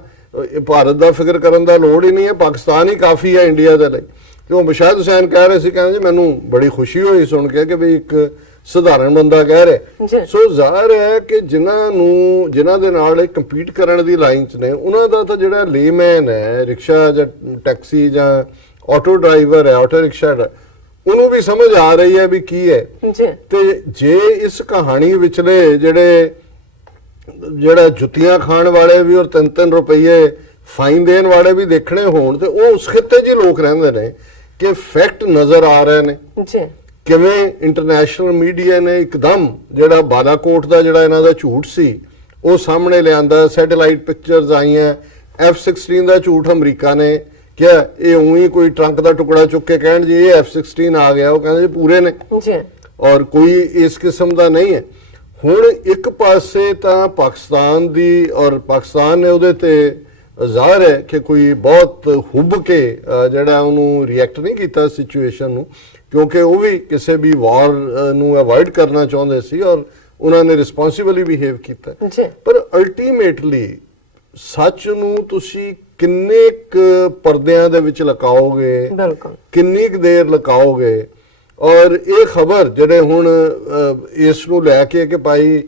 ਭਾਰਤ ਦਾ ਫਿਕਰ ਕਰਨ ਦਾ ਲੋੜ ਹੀ ਨਹੀਂ ਹੈ, ਪਾਕਿਸਤਾਨ ਹੀ ਕਾਫੀ ਹੈ ਇੰਡੀਆ ਦੇ ਲਈ। ਤੇ ਉਹ ਮੁਸ਼ਾਹਿਦ ਹੁਸੈਨ ਕਹਿ ਰਹੇ ਸੀ, ਕਹਿੰਦੇ ਜੀ ਮੈਨੂੰ ਬੜੀ ਖੁਸ਼ੀ ਹੋਈ ਸੁਣ ਕੇ ਕਿ ਵੀ ਇੱਕ ਸਧਾਰਨ ਬੰਦਾ ਕਹਿ ਰਿਹਾ। ਸੋ ਜ਼ਾਹਿਰ ਹੈ ਕਿ ਜਿਨ੍ਹਾਂ ਦੇ ਨਾਲ ਇਹ ਕੰਪੀਟ ਕਰਨ ਦੀ ਲਾਈਨ 'ਚ ਨੇ ਉਹਨਾਂ ਦਾ ਤਾਂ ਜਿਹੜਾ ਲੇਮੈਨ ਹੈ, ਰਿਕਸ਼ਾ ਜਾਂ ਟੈਕਸੀ ਜਾਂ ਆਟੋ ਡਰਾਈਵਰ ਹੈ, ਆਟੋ ਰਿਕਸ਼ਾ, ਉਹਨੂੰ ਵੀ ਸਮਝ ਆ ਰਹੀ ਹੈ ਵੀ ਕੀ ਹੈ। ਤੇ ਜੇ ਇਸ ਕਹਾਣੀ ਵਿਚਲੇ ਜਿਹੜਾ ਜੁੱਤੀਆਂ ਖਾਣ ਵਾਲੇ ਵੀ ਔਰ 3-3 ਰੁਪਏ ਫਾਈਨ ਦੇਣ ਵਾਲੇ ਵੀ ਦੇਖਣੇ ਹੋਣ ਤੇ ਉਹ ਉਸ ਖਿੱਤੇ 'ਚ ਲੋਕ ਰਹਿੰਦੇ ਨੇ ਕਿ ਫੈਕਟ ਨਜ਼ਰ ਆ ਰਹੇ ਨੇ। ਕਿਵੇਂ ਇੰਟਰਨੈਸ਼ਨਲ ਮੀਡੀਆ ਨੇ ਇੱਕਦਮ ਜਿਹੜਾ ਬਾਲਾਕੋਟ ਦਾ ਜਿਹੜਾ ਇਹਨਾਂ ਦਾ ਝੂਠ ਸੀ ਉਹ ਸਾਹਮਣੇ ਲਿਆਂਦਾ। ਸੈਟੇਲਾਈਟ ਪਿਕਚਰਸ ਆਈਆਂ, F-16 ਦਾ ਝੂਠ ਅਮਰੀਕਾ ਨੇ ਕਿਹਾ ਇਹ ਉਹੀ ਕੋਈ ਟਰੰਕ ਦਾ ਟੁਕੜਾ ਚੁੱਕ ਕੇ ਕਹਿਣ ਜੀ ਇਹ F-16 ਆ ਗਿਆ, ਉਹ ਕਹਿੰਦੇ ਜੀ ਪੂਰੇ ਨੇ ਔਰ ਕੋਈ ਇਸ ਕਿਸਮ ਦਾ ਨਹੀਂ ਹੈ। ਹੁਣ ਇੱਕ ਪਾਸੇ ਤਾਂ ਪਾਕਿਸਤਾਨ ਦੀ ਔਰ ਪਾਕਿਸਤਾਨ ਨੇ ਉਹਦੇ ਤੇ ਜ਼ਾਹਿਰ ਹੈ ਕਿ ਕੋਈ ਬਹੁਤ ਹੁੱਬ ਕੇ ਜਿਹੜਾ ਉਹਨੂੰ ਰਿਐਕਟ ਨਹੀਂ ਕੀਤਾ ਸਿਚੁਏਸ਼ਨ ਨੂੰ, ਕਿਉਂਕਿ ਉਹ ਵੀ ਕਿਸੇ ਵੀ ਵਾਰ ਨੂੰ ਅਵੋਇਡ ਕਰਨਾ ਚਾਹੁੰਦੇ ਸੀ ਔਰ ਉਹਨਾਂ ਨੇ ਰਿਸਪੌਂਸਿਬਲੀ ਬਿਹੇਵ ਕੀਤਾ। ਪਰ ਅਲਟੀਮੇਟਲੀ ਸੱਚ ਨੂੰ ਤੁਸੀਂ ਕਿੰਨੇ ਕੁ ਪਰਦਿਆਂ ਦੇ ਵਿੱਚ ਲੁਕਾਓਗੇ, ਕਿੰਨੀ ਕੁ ਦੇਰ ਲੁਕਾਓਗੇ। ਔਰ ਇਹ ਖਬਰ ਜਿਹੜੇ ਹੁਣ ਇਸ ਨੂੰ ਲੈ ਕੇ ਕਿ ਭਾਈ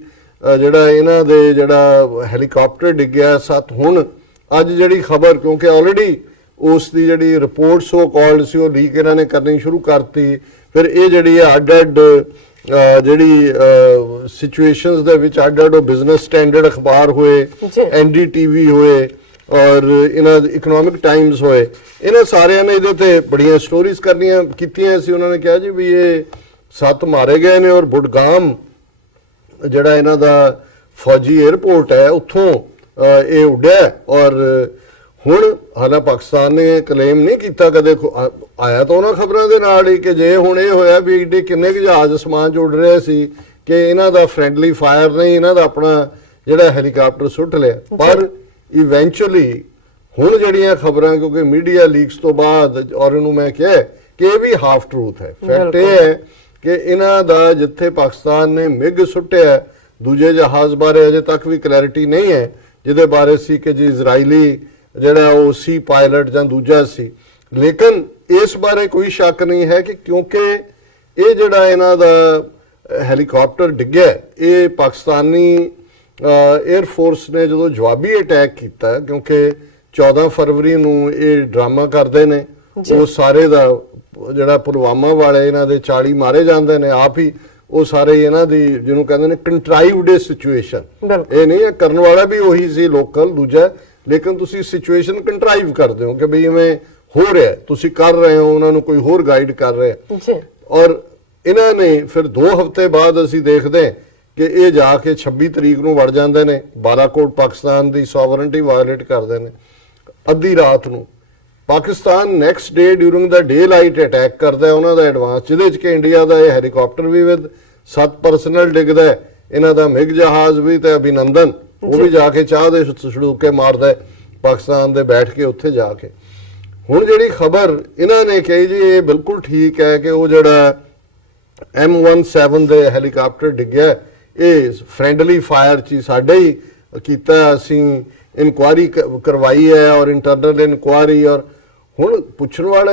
ਜਿਹੜਾ ਇਹਨਾਂ ਦੇ ਜਿਹੜਾ ਹੈਲੀਕਾਪਟਰ ਡਿੱਗਿਆ 7, ਹੁਣ ਅੱਜ ਜਿਹੜੀ ਖਬਰ, ਕਿਉਂਕਿ ਆਲਰੇਡੀ ਉਸ ਦੀ ਜਿਹੜੀ ਰਿਪੋਰਟ ਸੋ ਕਾਲਡ ਸੀ ਉਹ ਲੀਕ ਇਹਨਾਂ ਨੇ ਕਰਨੀ ਸ਼ੁਰੂ ਕਰਤੀ। ਫਿਰ ਇਹ ਜਿਹੜੀ ਅੱਡ-ਅੱਡ ਜਿਹੜੀ ਸਿਚੁਏਸ਼ਨਸ ਦੇ ਵਿੱਚ ਅੱਡ-ਅੱਡ ਉਹ ਬਿਜ਼ਨਸ ਸਟੈਂਡਰਡ ਅਖਬਾਰ ਹੋਏ, NDTV ਹੋਏ ਔਰ ਇਹਨਾਂ ਦੇ ਇਕਨੋਮਿਕ ਟਾਈਮਸ ਹੋਏ, ਇਹਨਾਂ ਸਾਰਿਆਂ ਨੇ ਇਹਦੇ ਤੇ ਬੜੀਆਂ ਸਟੋਰੀਜ਼ ਕੀਤੀਆਂ ਸੀ। ਉਹਨਾਂ ਨੇ ਕਿਹਾ ਜੀ ਵੀ ਇਹ 7 ਮਾਰੇ ਗਏ ਨੇ ਔਰ ਬੁਡਗਾਮ ਜਿਹੜਾ ਇਹਨਾਂ ਦਾ ਫੌਜੀ 에ਅਰਪੋਰਟ ਹੈ ਉੱਥੋਂ ਇਹ ਉੱਡਿਆ। ਔਰ ਹੁਣ ਹਾਲਾ ਪਾਕਿਸਤਾਨ ਨੇ ਕਲੇਮ ਨਹੀਂ ਕੀਤਾ ਕਦੇ, ਆਇਆ ਤਾਂ ਉਹਨਾਂ ਖਬਰਾਂ ਦੇ ਨਾਲ ਹੀ ਕਿ ਜੇ ਹੁਣ ਇਹ ਹੋਇਆ ਵੀ ਏਡੇ ਕਿੰਨੇ ਕੁ ਜਹਾਜ਼ ਅਸਮਾਨ 'ਚ ਉੱਡ ਰਹੇ ਸੀ ਕਿ ਇਹਨਾਂ ਦਾ ਫ੍ਰੈਂਡਲੀ ਫਾਇਰ ਨਹੀਂ, ਇਹਨਾਂ ਦਾ ਆਪਣਾ ਜਿਹੜਾ ਹੈਲੀਕਾਪਟਰ ਸੁੱਟ ਲਿਆ। ਪਰ ਇਵੈਂਚੁਅਲੀ ਹੁਣ ਜਿਹੜੀਆਂ ਖਬਰਾਂ, ਕਿਉਂਕਿ ਮੀਡੀਆ ਲੀਕਸ ਤੋਂ ਬਾਅਦ, ਔਰ ਇਹਨੂੰ ਮੈਂ ਕਿਹਾ ਕਿ ਇਹ ਵੀ ਹਾਫ ਟਰੂਥ ਹੈ, ਫੈਕਟ ਇਹ ਹੈ ਕਿ ਇਹਨਾਂ ਦਾ ਜਿੱਥੇ ਪਾਕਿਸਤਾਨ ਨੇ ਮਿਗ ਸੁੱਟਿਆ, ਦੂਜੇ ਜਹਾਜ਼ ਬਾਰੇ ਅਜੇ ਤੱਕ ਵੀ ਕਲੈਰਿਟੀ ਨਹੀਂ ਹੈ, ਜਿਹਦੇ ਬਾਰੇ ਸੀ ਕਿ ਜੀ ਇਜ਼ਰਾਈਲੀ ਜਿਹੜਾ ਉਹ ਸੀ ਪਾਇਲਟ ਜਾਂ ਦੂਜਾ ਸੀ। ਲੇਕਿਨ ਇਸ ਬਾਰੇ ਕੋਈ ਸ਼ੱਕ ਨਹੀਂ ਹੈ ਕਿ ਕਿਉਂਕਿ ਇਹ ਜਿਹੜਾ ਇਹਨਾਂ ਦਾ ਹੈਲੀਕਾਪਟਰ ਡਿੱਗਿਆ, ਇਹ ਪਾਕਿਸਤਾਨੀ 에ਅਰ ਫੋਰਸ ਨੇ ਜਦੋਂ ਜਵਾਬੀ ਅਟੈਕ ਕੀਤਾ, ਕਿਉਂਕਿ 14 ਫਰਵਰੀ ਨੂੰ ਇਹ ਡਰਾਮਾ ਕਰਦੇ ਨੇ, ਉਹ ਸਾਰੇ ਦਾ ਜਿਹੜਾ ਪੁਲਵਾਮਾ ਵਾਲੇ ਇਹਨਾਂ ਦੇ 40 ਮਾਰੇ ਜਾਂਦੇ ਨੇ ਆਪ ਹੀ, ਉਹ ਸਾਰੇ ਇਹਨਾਂ ਦੀ ਜਿਹਨੂੰ ਕਹਿੰਦੇ ਨੇ ਕੰਟਰਾਈਵਡ ਸਿਚੁਏਸ਼ਨ, ਇਹ ਨਹੀਂ ਕਰਨ ਵਾਲਾ ਵੀ ਉਹੀ ਸੀ ਲੋਕਲ ਦੂਜਾ, ਲੇਕਿਨ ਤੁਸੀਂ ਸਿਚੁਏਸ਼ਨ ਕੰਟਰਾਈਵ ਕਰਦੇ ਹੋ ਕਿ ਬਈ ਇਵੇਂ ਹੋ ਰਿਹਾ, ਤੁਸੀਂ ਕਰ ਰਹੇ ਹੋ, ਉਹਨਾਂ ਨੂੰ ਕੋਈ ਹੋਰ ਗਾਈਡ ਕਰ ਰਿਹਾ। ਔਰ ਇਹਨਾਂ ਨੇ ਫਿਰ 2 ਹਫ਼ਤੇ ਬਾਅਦ ਅਸੀਂ ਦੇਖਦੇ ਕਿ ਇਹ ਜਾ ਕੇ 26 ਤਰੀਕ ਨੂੰ ਵੜ ਜਾਂਦੇ ਨੇ, ਬਾਲਾਕੋਟ ਪਾਕਿਸਤਾਨ ਦੀ ਸੋਵਰਨਟੀ ਵਾਇਲੇਟ ਕਰਦੇ ਨੇ ਅੱਧੀ ਰਾਤ ਨੂੰ। ਪਾਕਿਸਤਾਨ ਨੈਕਸਟ ਡੇ ਡਿਊਰਿੰਗ ਦਾ ਡੇ ਲਾਈਟ ਅਟੈਕ ਕਰਦਾ ਉਹਨਾਂ ਦਾ ਐਡਵਾਂਸ, ਜਿਹਦੇ 'ਚ ਕਿ ਇੰਡੀਆ ਦਾ ਇਹ ਹੈਲੀਕਾਪਟਰ ਵੀ ਵਿਦ 7 ਪਰਸਨਲ ਡਿੱਗਦਾ, ਇਹਨਾਂ ਦਾ ਮਿਗ ਜਹਾਜ਼ ਵੀ ਤੇ ਅਭਿਨੰਦਨ ਉਹ ਵੀ ਜਾ ਕੇ ਚਾਹ ਦੇ ਛੜੂਕੇ ਮਾਰਦਾ ਪਾਕਿਸਤਾਨ ਦੇ ਬੈਠ ਕੇ ਉੱਥੇ ਜਾ ਕੇ। ਹੁਣ ਜਿਹੜੀ ਖਬਰ ਇਹਨਾਂ ਨੇ ਕਹੀ ਜੀ ਇਹ ਬਿਲਕੁਲ ਠੀਕ ਹੈ ਕਿ ਉਹ ਜਿਹੜਾ M17 ਦੇ ਹੈਲੀਕਾਪਟਰ ਡਿੱਗਿਆ ਇਹ ਫ੍ਰੈਂਡਲੀ ਫਾਇਰ 'ਚ ਸਾਡੇ ਹੀ ਕੀਤਾ, ਅਸੀਂ ਇਨਕੁਆਇਰੀ ਕਰਵਾਈ ਹੈ ਔਰ ਇੰਟਰਨਲ ਇਨਕੁਆਇਰੀ। ਔਰ ਹੁਣ ਪੁੱਛਣ ਵਾਲਾ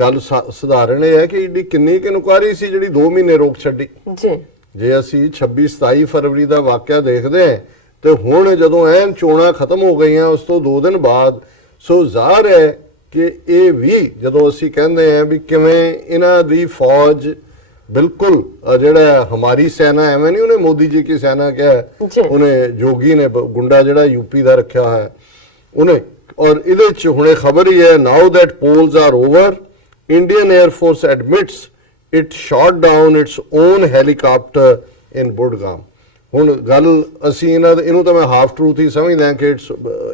ਗੱਲ ਸਧਾਰਨ ਇਹ ਹੈ ਕਿ ਇਹਦੀ ਕਿੰਨੀ ਕੁ ਇਨਕੁਆਇਰੀ ਸੀ ਜਿਹੜੀ 2 ਮਹੀਨੇ ਰੋਕ ਛੱਡੀ। ਜੇ ਅਸੀਂ 26-27 ਫਰਵਰੀ ਦਾ ਵਾਕਿਆ ਦੇਖਦੇ ਹਾਂ ਤੇ ਹੁਣ ਜਦੋਂ ਐਨ ਚੋਣਾਂ ਖਤਮ ਹੋ ਗਈਆਂ ਉਸ ਤੋਂ 2 ਦਿਨ ਬਾਅਦ, ਸੋ ਜ਼ਾਹਰ ਹੈ ਕਿ ਇਹ ਵੀ ਜਦੋਂ ਅਸੀਂ ਕਹਿੰਦੇ ਹਾਂ ਵੀ ਕਿਵੇਂ ਇਹਨਾਂ ਦੀ ਫੌਜ बिल्कुल ਜਿਹੜਾ हमारी सेना ਐਵੇਂ नहीं उन्हें मोदी जी की सेना क्या है, जी। उन्हें जोगी ने गुंडा ਜਿਹੜਾ यूपी ਦਾ ਰੱਖਿਆ ਹੈ ਉਹਨੇ। ਔਰ ਇਹਦੇ ਚ ਹੁਣੇ ਖਬਰ ਹੀ ਹੈ, ਨਾउ that polls are over, Indian Air Force admits it shot down its own helicopter in Budgam। ਹੁਣ ਗੱਲ ਅਸੀਂ ਇਹਨੂੰ ਤਾਂ ਮੈਂ ਹਾਫ ਟਰੂਥ ਹੀ ਸਮਝਦਾ ਕਿ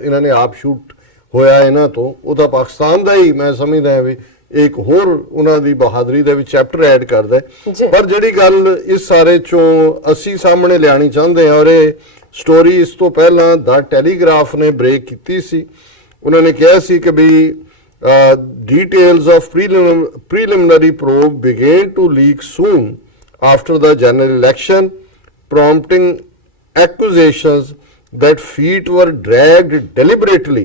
ਇਹਨਾਂ ਨੇ ਆਪ ਸ਼ੂਟ ਹੋਇਆ ਇਹਨਾਂ ਤੋਂ, ਉਹ ਤਾਂ ਪਾਕਿਸਤਾਨ ਦਾ ਹੀ ਮੈਂ ਸਮਝਦਾ ਵੀ ਇੱਕ ਹੋਰ ਉਹਨਾਂ ਦੀ ਬਹਾਦਰੀ ਦੇ ਵਿੱਚ ਚੈਪਟਰ ਐਡ ਕਰਦਾ ਜੀ। ਪਰ ਜਿਹੜੀ ਗੱਲ ਇਸ ਸਾਰੇ ਚੋਂ ਅਸੀਂ ਸਾਹਮਣੇ ਲਿਆਣੀ ਚਾਹੁੰਦੇ ਹਾਂ, ਔਰ ਇਹ ਸਟੋਰੀ ਇਸ ਤੋਂ ਪਹਿਲਾਂ ਦਾ ਟੈਲੀਗ੍ਰਾਫ ਨੇ ਬ੍ਰੇਕ ਕੀਤੀ ਸੀ। ਉਹਨਾਂ ਨੇ ਕਿਹਾ ਸੀ ਕਿ ਵੀ details of preliminary probe began to leak soon after the general election, prompting accusations that feet were dragged deliberately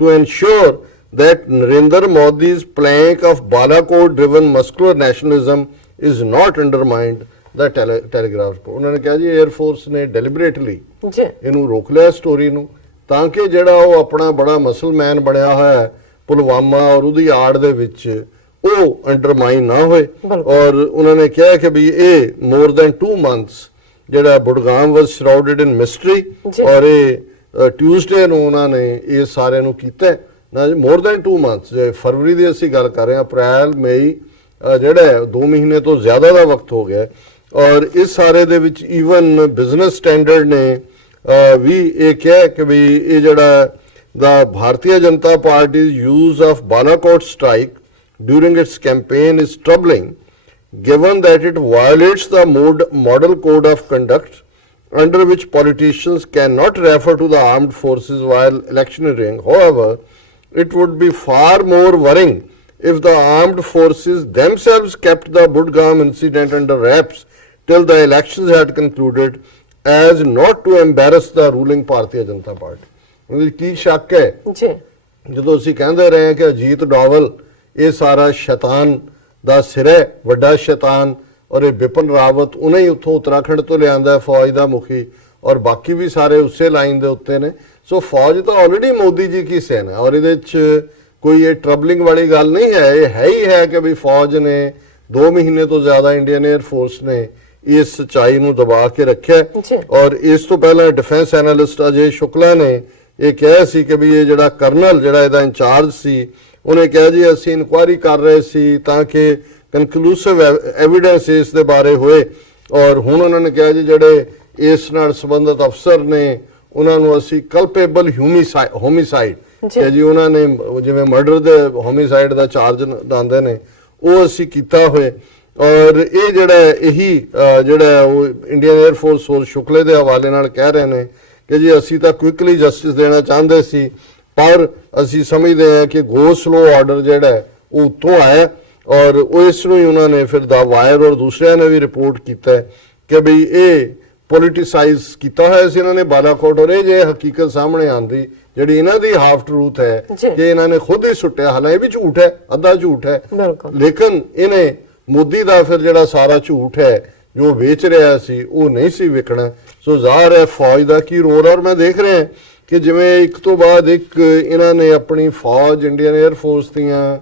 to ensure that Narendra Modi's plank of Balakot-driven muscular nationalism is not undermined, the Telegraph report। ਉਹਨਾਂ ਨੇ ਕਿਹਾ ਜੀ air force ਨੇ deliberately ਜੀ ਇਹਨੂੰ ਰੋਕ ਲਿਆ story ਨੂੰ, ਤਾਂ ਕਿ ਜਿਹੜਾ ਉਹ ਆਪਣਾ ਬੜਾ ਮਸਲਮੈਨ ਬਣਿਆ ਹੋਇਆ ਹੈ ਪੁਲਵਾਮਾ ਔਰ ਉਹਦੀ ਆੜ ਦੇ ਵਿੱਚ ਉਹ ਅੰਡਰਮਾਈਨ ਨਾ ਹੋਏ। ਔਰ ਉਹਨਾਂ ਨੇ ਕਿਹਾ ਕਿ ਵੀ ਇਹ ਮੋਰ ਦੈਨ 2 months ਜਿਹੜਾ ਬੁਡਗਾਮ ਵਾਸ ਸਰਾਊਂਡਡ ਇਨ ਮਿਸਟਰੀ, ਔਰ ਇਹ ਟਿਊਜ਼ਡੇ ਨੂੰ ਉਹਨਾਂ ਨੇ ਇਹ ਸਾਰਿਆਂ ਨੂੰ ਕੀਤਾ ਨਾ ਜੀ, ਮੋਰ ਦੈਨ 2 months। ਜੇ ਫਰਵਰੀ ਦੀ ਅਸੀਂ ਗੱਲ ਕਰ ਰਹੇ ਹਾਂ, ਅਪ੍ਰੈਲ ਮਈ ਜਿਹੜਾ 2 ਮਹੀਨੇ ਤੋਂ ਜ਼ਿਆਦਾ ਦਾ ਵਕਤ ਹੋ ਗਿਆ। ਔਰ ਇਸ ਸਾਰੇ ਦੇ ਵਿੱਚ ਈਵਨ ਬਿਜ਼ਨਸ ਸਟੈਂਡਰਡ ਨੇ ਵੀ ਇਹ ਕਿਹਾ ਕਿ ਵੀ ਇਹ ਜਿਹੜਾ the Bharatiya Janata Party's use of Balakot strike during its campaign is troubling, given that it violates the model code of conduct under which politicians cannot refer to the armed forces while electioneering. However, it would be far more worrying if the armed forces themselves kept the Budgam incident under wraps till the elections had concluded, as not to embarrass the ruling Bharatiya Janata Party। ਉਹਦੀ ਕੀ ਸ਼ੱਕ ਹੈ ਜੀ, ਜਦੋਂ ਅਸੀਂ ਕਹਿੰਦੇ ਰਹੇ ਹਾਂ ਕਿ ਅਜੀਤ ਡੋਵਲ ਇਹ ਸਾਰਾ ਸ਼ੈਤਾਨ ਦਾ ਸਿਰ ਹੈ, ਵੱਡਾ ਸ਼ੈਤਾਨ, ਔਰ ਇਹ ਬਿਪਨ ਰਾਵਤ ਉਹਨੇ ਹੀ ਉੱਥੋਂ ਉੱਤਰਾਖੰਡ ਤੋਂ ਲਿਆਂਦਾ ਫੌਜ ਦਾ ਮੁਖੀ, ਔਰ ਬਾਕੀ ਵੀ ਸਾਰੇ ਉਸੇ ਲਾਈਨ ਦੇ ਉੱਤੇ ਨੇ। ਸੋ ਫੌਜ ਤਾਂ ਆਲਰੇਡੀ ਮੋਦੀ ਜੀ ਕੀ ਸੈਨਾ, ਔਰ ਇਹਦੇ 'ਚ ਕੋਈ ਇਹ ਟਰਬਲਿੰਗ ਵਾਲੀ ਗੱਲ ਨਹੀਂ ਹੈ। ਇਹ ਹੈ ਹੀ ਹੈ ਕਿ ਵੀ ਫੌਜ ਨੇ 2 ਮਹੀਨੇ ਤੋਂ ਜ਼ਿਆਦਾ ਇੰਡੀਅਨ 에ਅਰ ਫੋਰਸ ਨੇ ਇਸ ਸੱਚਾਈ ਨੂੰ ਦਬਾ ਕੇ ਰੱਖਿਆ। ਔਰ ਇਸ ਤੋਂ ਪਹਿਲਾਂ ਡਿਫੈਂਸ ਐਨਾਲਿਸਟ ਅਜੇ ਸ਼ੁਕਲਾ ਨੇ ਇਹ ਕਿਹਾ ਸੀ ਕਿ ਵੀ ਇਹ ਜਿਹੜਾ ਕਰਨਲ ਜਿਹੜਾ ਇਹਦਾ ਇੰਚਾਰਜ ਸੀ, ਉਹਨੇ ਕਿਹਾ ਜੀ ਅਸੀਂ ਇਨਕੁਆਇਰੀ ਕਰ ਰਹੇ ਸੀ ਤਾਂ ਕਿ ਕਨਕਲੂਸਿਵ ਐਵੀਡੈਂਸ ਇਸ ਦੇ ਬਾਰੇ ਹੋਏ। ਔਰ ਹੁਣ ਉਹਨਾਂ ਨੇ ਕਿਹਾ ਜੀ ਜਿਹੜੇ ਇਸ ਨਾਲ ਸੰਬੰਧਿਤ ਅਫਸਰ ਨੇ ਉਹਨਾਂ ਨੂੰ ਅਸੀਂ ਕਲਪੇਬਲ ਹੋਮਿਸਾਈਡ ਕਿ ਜੀ ਉਹਨਾਂ ਨੇ ਜਿਵੇਂ ਮਰਡਰ ਦੇ ਹੋਮਿਸਾਈਡ ਦਾ ਚਾਰਜ ਲਾਉਂਦੇ ਨੇ ਉਹ ਅਸੀਂ ਕੀਤਾ ਹੋਏ। ਔਰ ਇਹ ਜਿਹੜਾ ਇਹੀ ਜਿਹੜਾ ਉਹ ਇੰਡੀਅਨ 에ਅਰ ਫੋਰਸ ਹੋਰ ਸ਼ੁਕਲੇ ਦੇ ਹਵਾਲੇ ਨਾਲ ਕਹਿ ਰਹੇ ਨੇ ਕਿ ਜੀ ਅਸੀਂ ਤਾਂ ਕੁਇਕਲੀ ਜਸਟਿਸ ਦੇਣਾ ਚਾਹੁੰਦੇ ਸੀ, ਪਰ ਅਸੀਂ ਸਮਝਦੇ ਹਾਂ ਕਿ ਗੋ ਸਲੋ ਆਰਡਰ ਜਿਹੜਾ ਉਹ ਉੱਤੋਂ ਆਇਆ। ਔਰ ਉਹ ਇਸ ਨੂੰ ਹੀ ਉਹਨਾਂ ਨੇ ਫਿਰ ਦਾ ਵਾਇਰ ਔਰ ਦੂਸਰਿਆਂ ਨੇ ਵੀ ਰਿਪੋਰਟ ਕੀਤਾ ਕਿ ਬਈ ਇਹ ਪੋਲਿਟਿਸਾਈਜ਼ ਕੀਤਾ ਹੋਇਆ ਸੀ ਇਹਨਾਂ ਨੇ ਬਾਲਾਕੋਟ। ਔਰ ਇਹ ਜੇ ਹਕੀਕਤ ਸਾਹਮਣੇ ਆਂਦੀ ਜਿਹੜੀ ਇਹਨਾਂ ਦੀ ਹਾਫ ਟਰੂਥ ਹੈ ਕਿ ਇਹਨਾਂ ਨੇ ਖੁਦ ਹੀ ਸੁੱਟਿਆ, ਹਾਲਾਂ ਇਹ ਵੀ ਝੂਠ ਹੈ, ਅੱਧਾ ਝੂਠ ਹੈ, ਲੇਕਿਨ ਇਹਨੇ ਮੋਦੀ ਦਾ ਫਿਰ ਜਿਹੜਾ ਸਾਰਾ ਝੂਠ ਹੈ ਜੋ ਵੇਚ ਰਿਹਾ ਸੀ ਉਹ ਨਹੀਂ ਸੀ ਵਿਕਣਾ। ਸੋ ਜ਼ਾਹਰ ਹੈ ਫੌਜ ਦਾ ਕੀ ਰੋਲ। ਔਰ ਮੈਂ ਦੇਖ ਰਿਹਾ ਕਿ ਜਿਵੇਂ ਇੱਕ ਤੋਂ ਬਾਅਦ ਇੱਕ ਇਹਨਾਂ ਨੇ ਆਪਣੀ ਫੌਜ ਇੰਡੀਅਨ 에ਅਰ ਫੋਰਸ ਦੀਆਂ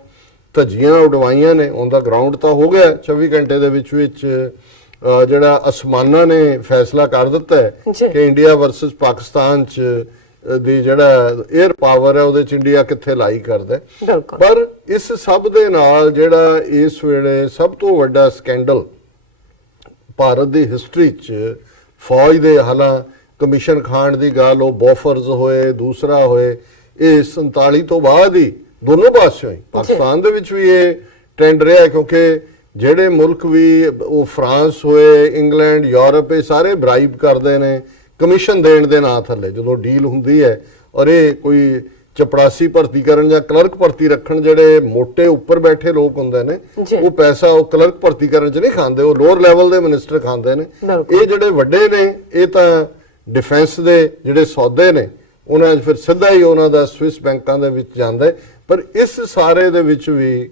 ਧੱਜੀਆਂ ਉਡਵਾਈਆਂ ਨੇ। ਔਨ ਦਾ ਗਰਾਊਂਡ ਤਾਂ ਹੋ ਗਿਆ 24 ਘੰਟੇ ਦੇ ਵਿੱਚ ਜਿਹੜਾ ਅਸਮਾਨਾਂ ਨੇ ਫੈਸਲਾ ਕਰ ਦਿੱਤਾ ਹੈ ਕਿ ਇੰਡੀਆ ਵਰਸਸ ਪਾਕਿਸਤਾਨ 'ਚ ਦੀ ਜਿਹੜਾ 에ਅਰ ਪਾਵਰ ਹੈ ਉਹਦੇ 'ਚ ਇੰਡੀਆ ਕਿੱਥੇ ਲਾਈ ਕਰਦਾ। ਪਰ ਇਸ ਸਭ ਦੇ ਨਾਲ ਜਿਹੜਾ ਇਸ ਵੇਲੇ ਸਭ ਤੋਂ ਵੱਡਾ ਸਕੈਂਡਲ ਭਾਰਤ ਦੀ ਹਿਸਟਰੀ 'ਚ ਫੌਜ ਦੇ ਹਾਲਾਂ ਕਮਿਸ਼ਨ ਖਾਣ ਦੀ ਗੱਲ, ਉਹ ਬੋਫਰਸ ਹੋਏ, ਦੂਸਰਾ ਹੋਏ, ਇਹ 47 ਤੋਂ ਬਾਅਦ ਹੀ ਦੋਨੋਂ ਪਾਸਿਓਂ ਹੀ ਪਾਕਿਸਤਾਨ ਦੇ ਵਿੱਚ ਵੀ ਇਹ ਟ੍ਰੈਂਡ ਰਿਹਾ, ਕਿਉਂਕਿ ਜਿਹੜੇ ਮੁਲਕ ਵੀ ਉਹ ਫਰਾਂਸ ਹੋਏ, ਇੰਗਲੈਂਡ, ਯੂਰਪ, ਇਹ ਸਾਰੇ ਬ੍ਰਾਈਬ ਕਰਦੇ ਨੇ ਕਮਿਸ਼ਨ ਦੇਣ ਦੇ ਨਾਂ ਥੱਲੇ ਜਦੋਂ ਡੀਲ ਹੁੰਦੀ ਹੈ। ਔਰ ਇਹ ਕੋਈ ਚਪੜਾਸੀ ਭਰਤੀ ਕਰਨ ਜਾਂ ਕਲਰਕ ਭਰਤੀ ਰੱਖਣ, ਜਿਹੜੇ ਮੋਟੇ ਉੱਪਰ ਬੈਠੇ ਲੋਕ ਹੁੰਦੇ ਨੇ ਉਹ ਪੈਸਾ ਉਹ ਕਲਰਕ ਭਰਤੀ ਕਰਨ 'ਚ ਨਹੀਂ ਖਾਂਦੇ, ਉਹ ਲੋਅਰ ਲੈਵਲ ਦੇ ਮਿਨਿਸਟਰ ਖਾਂਦੇ ਨੇ। ਇਹ ਜਿਹੜੇ ਵੱਡੇ ਨੇ ਇਹ ਤਾਂ ਡਿਫੈਂਸ ਦੇ ਜਿਹੜੇ ਸੌਦੇ ਨੇ ਉਹਨਾਂ 'ਚ ਫਿਰ ਸਿੱਧਾ ਹੀ ਉਹਨਾਂ ਦਾ ਸਵਿਸ ਬੈਂਕਾਂ ਦੇ ਵਿੱਚ ਜਾਂਦਾ। ਪਰ ਇਸ ਸਾਰੇ ਦੇ ਵਿੱਚ ਵੀ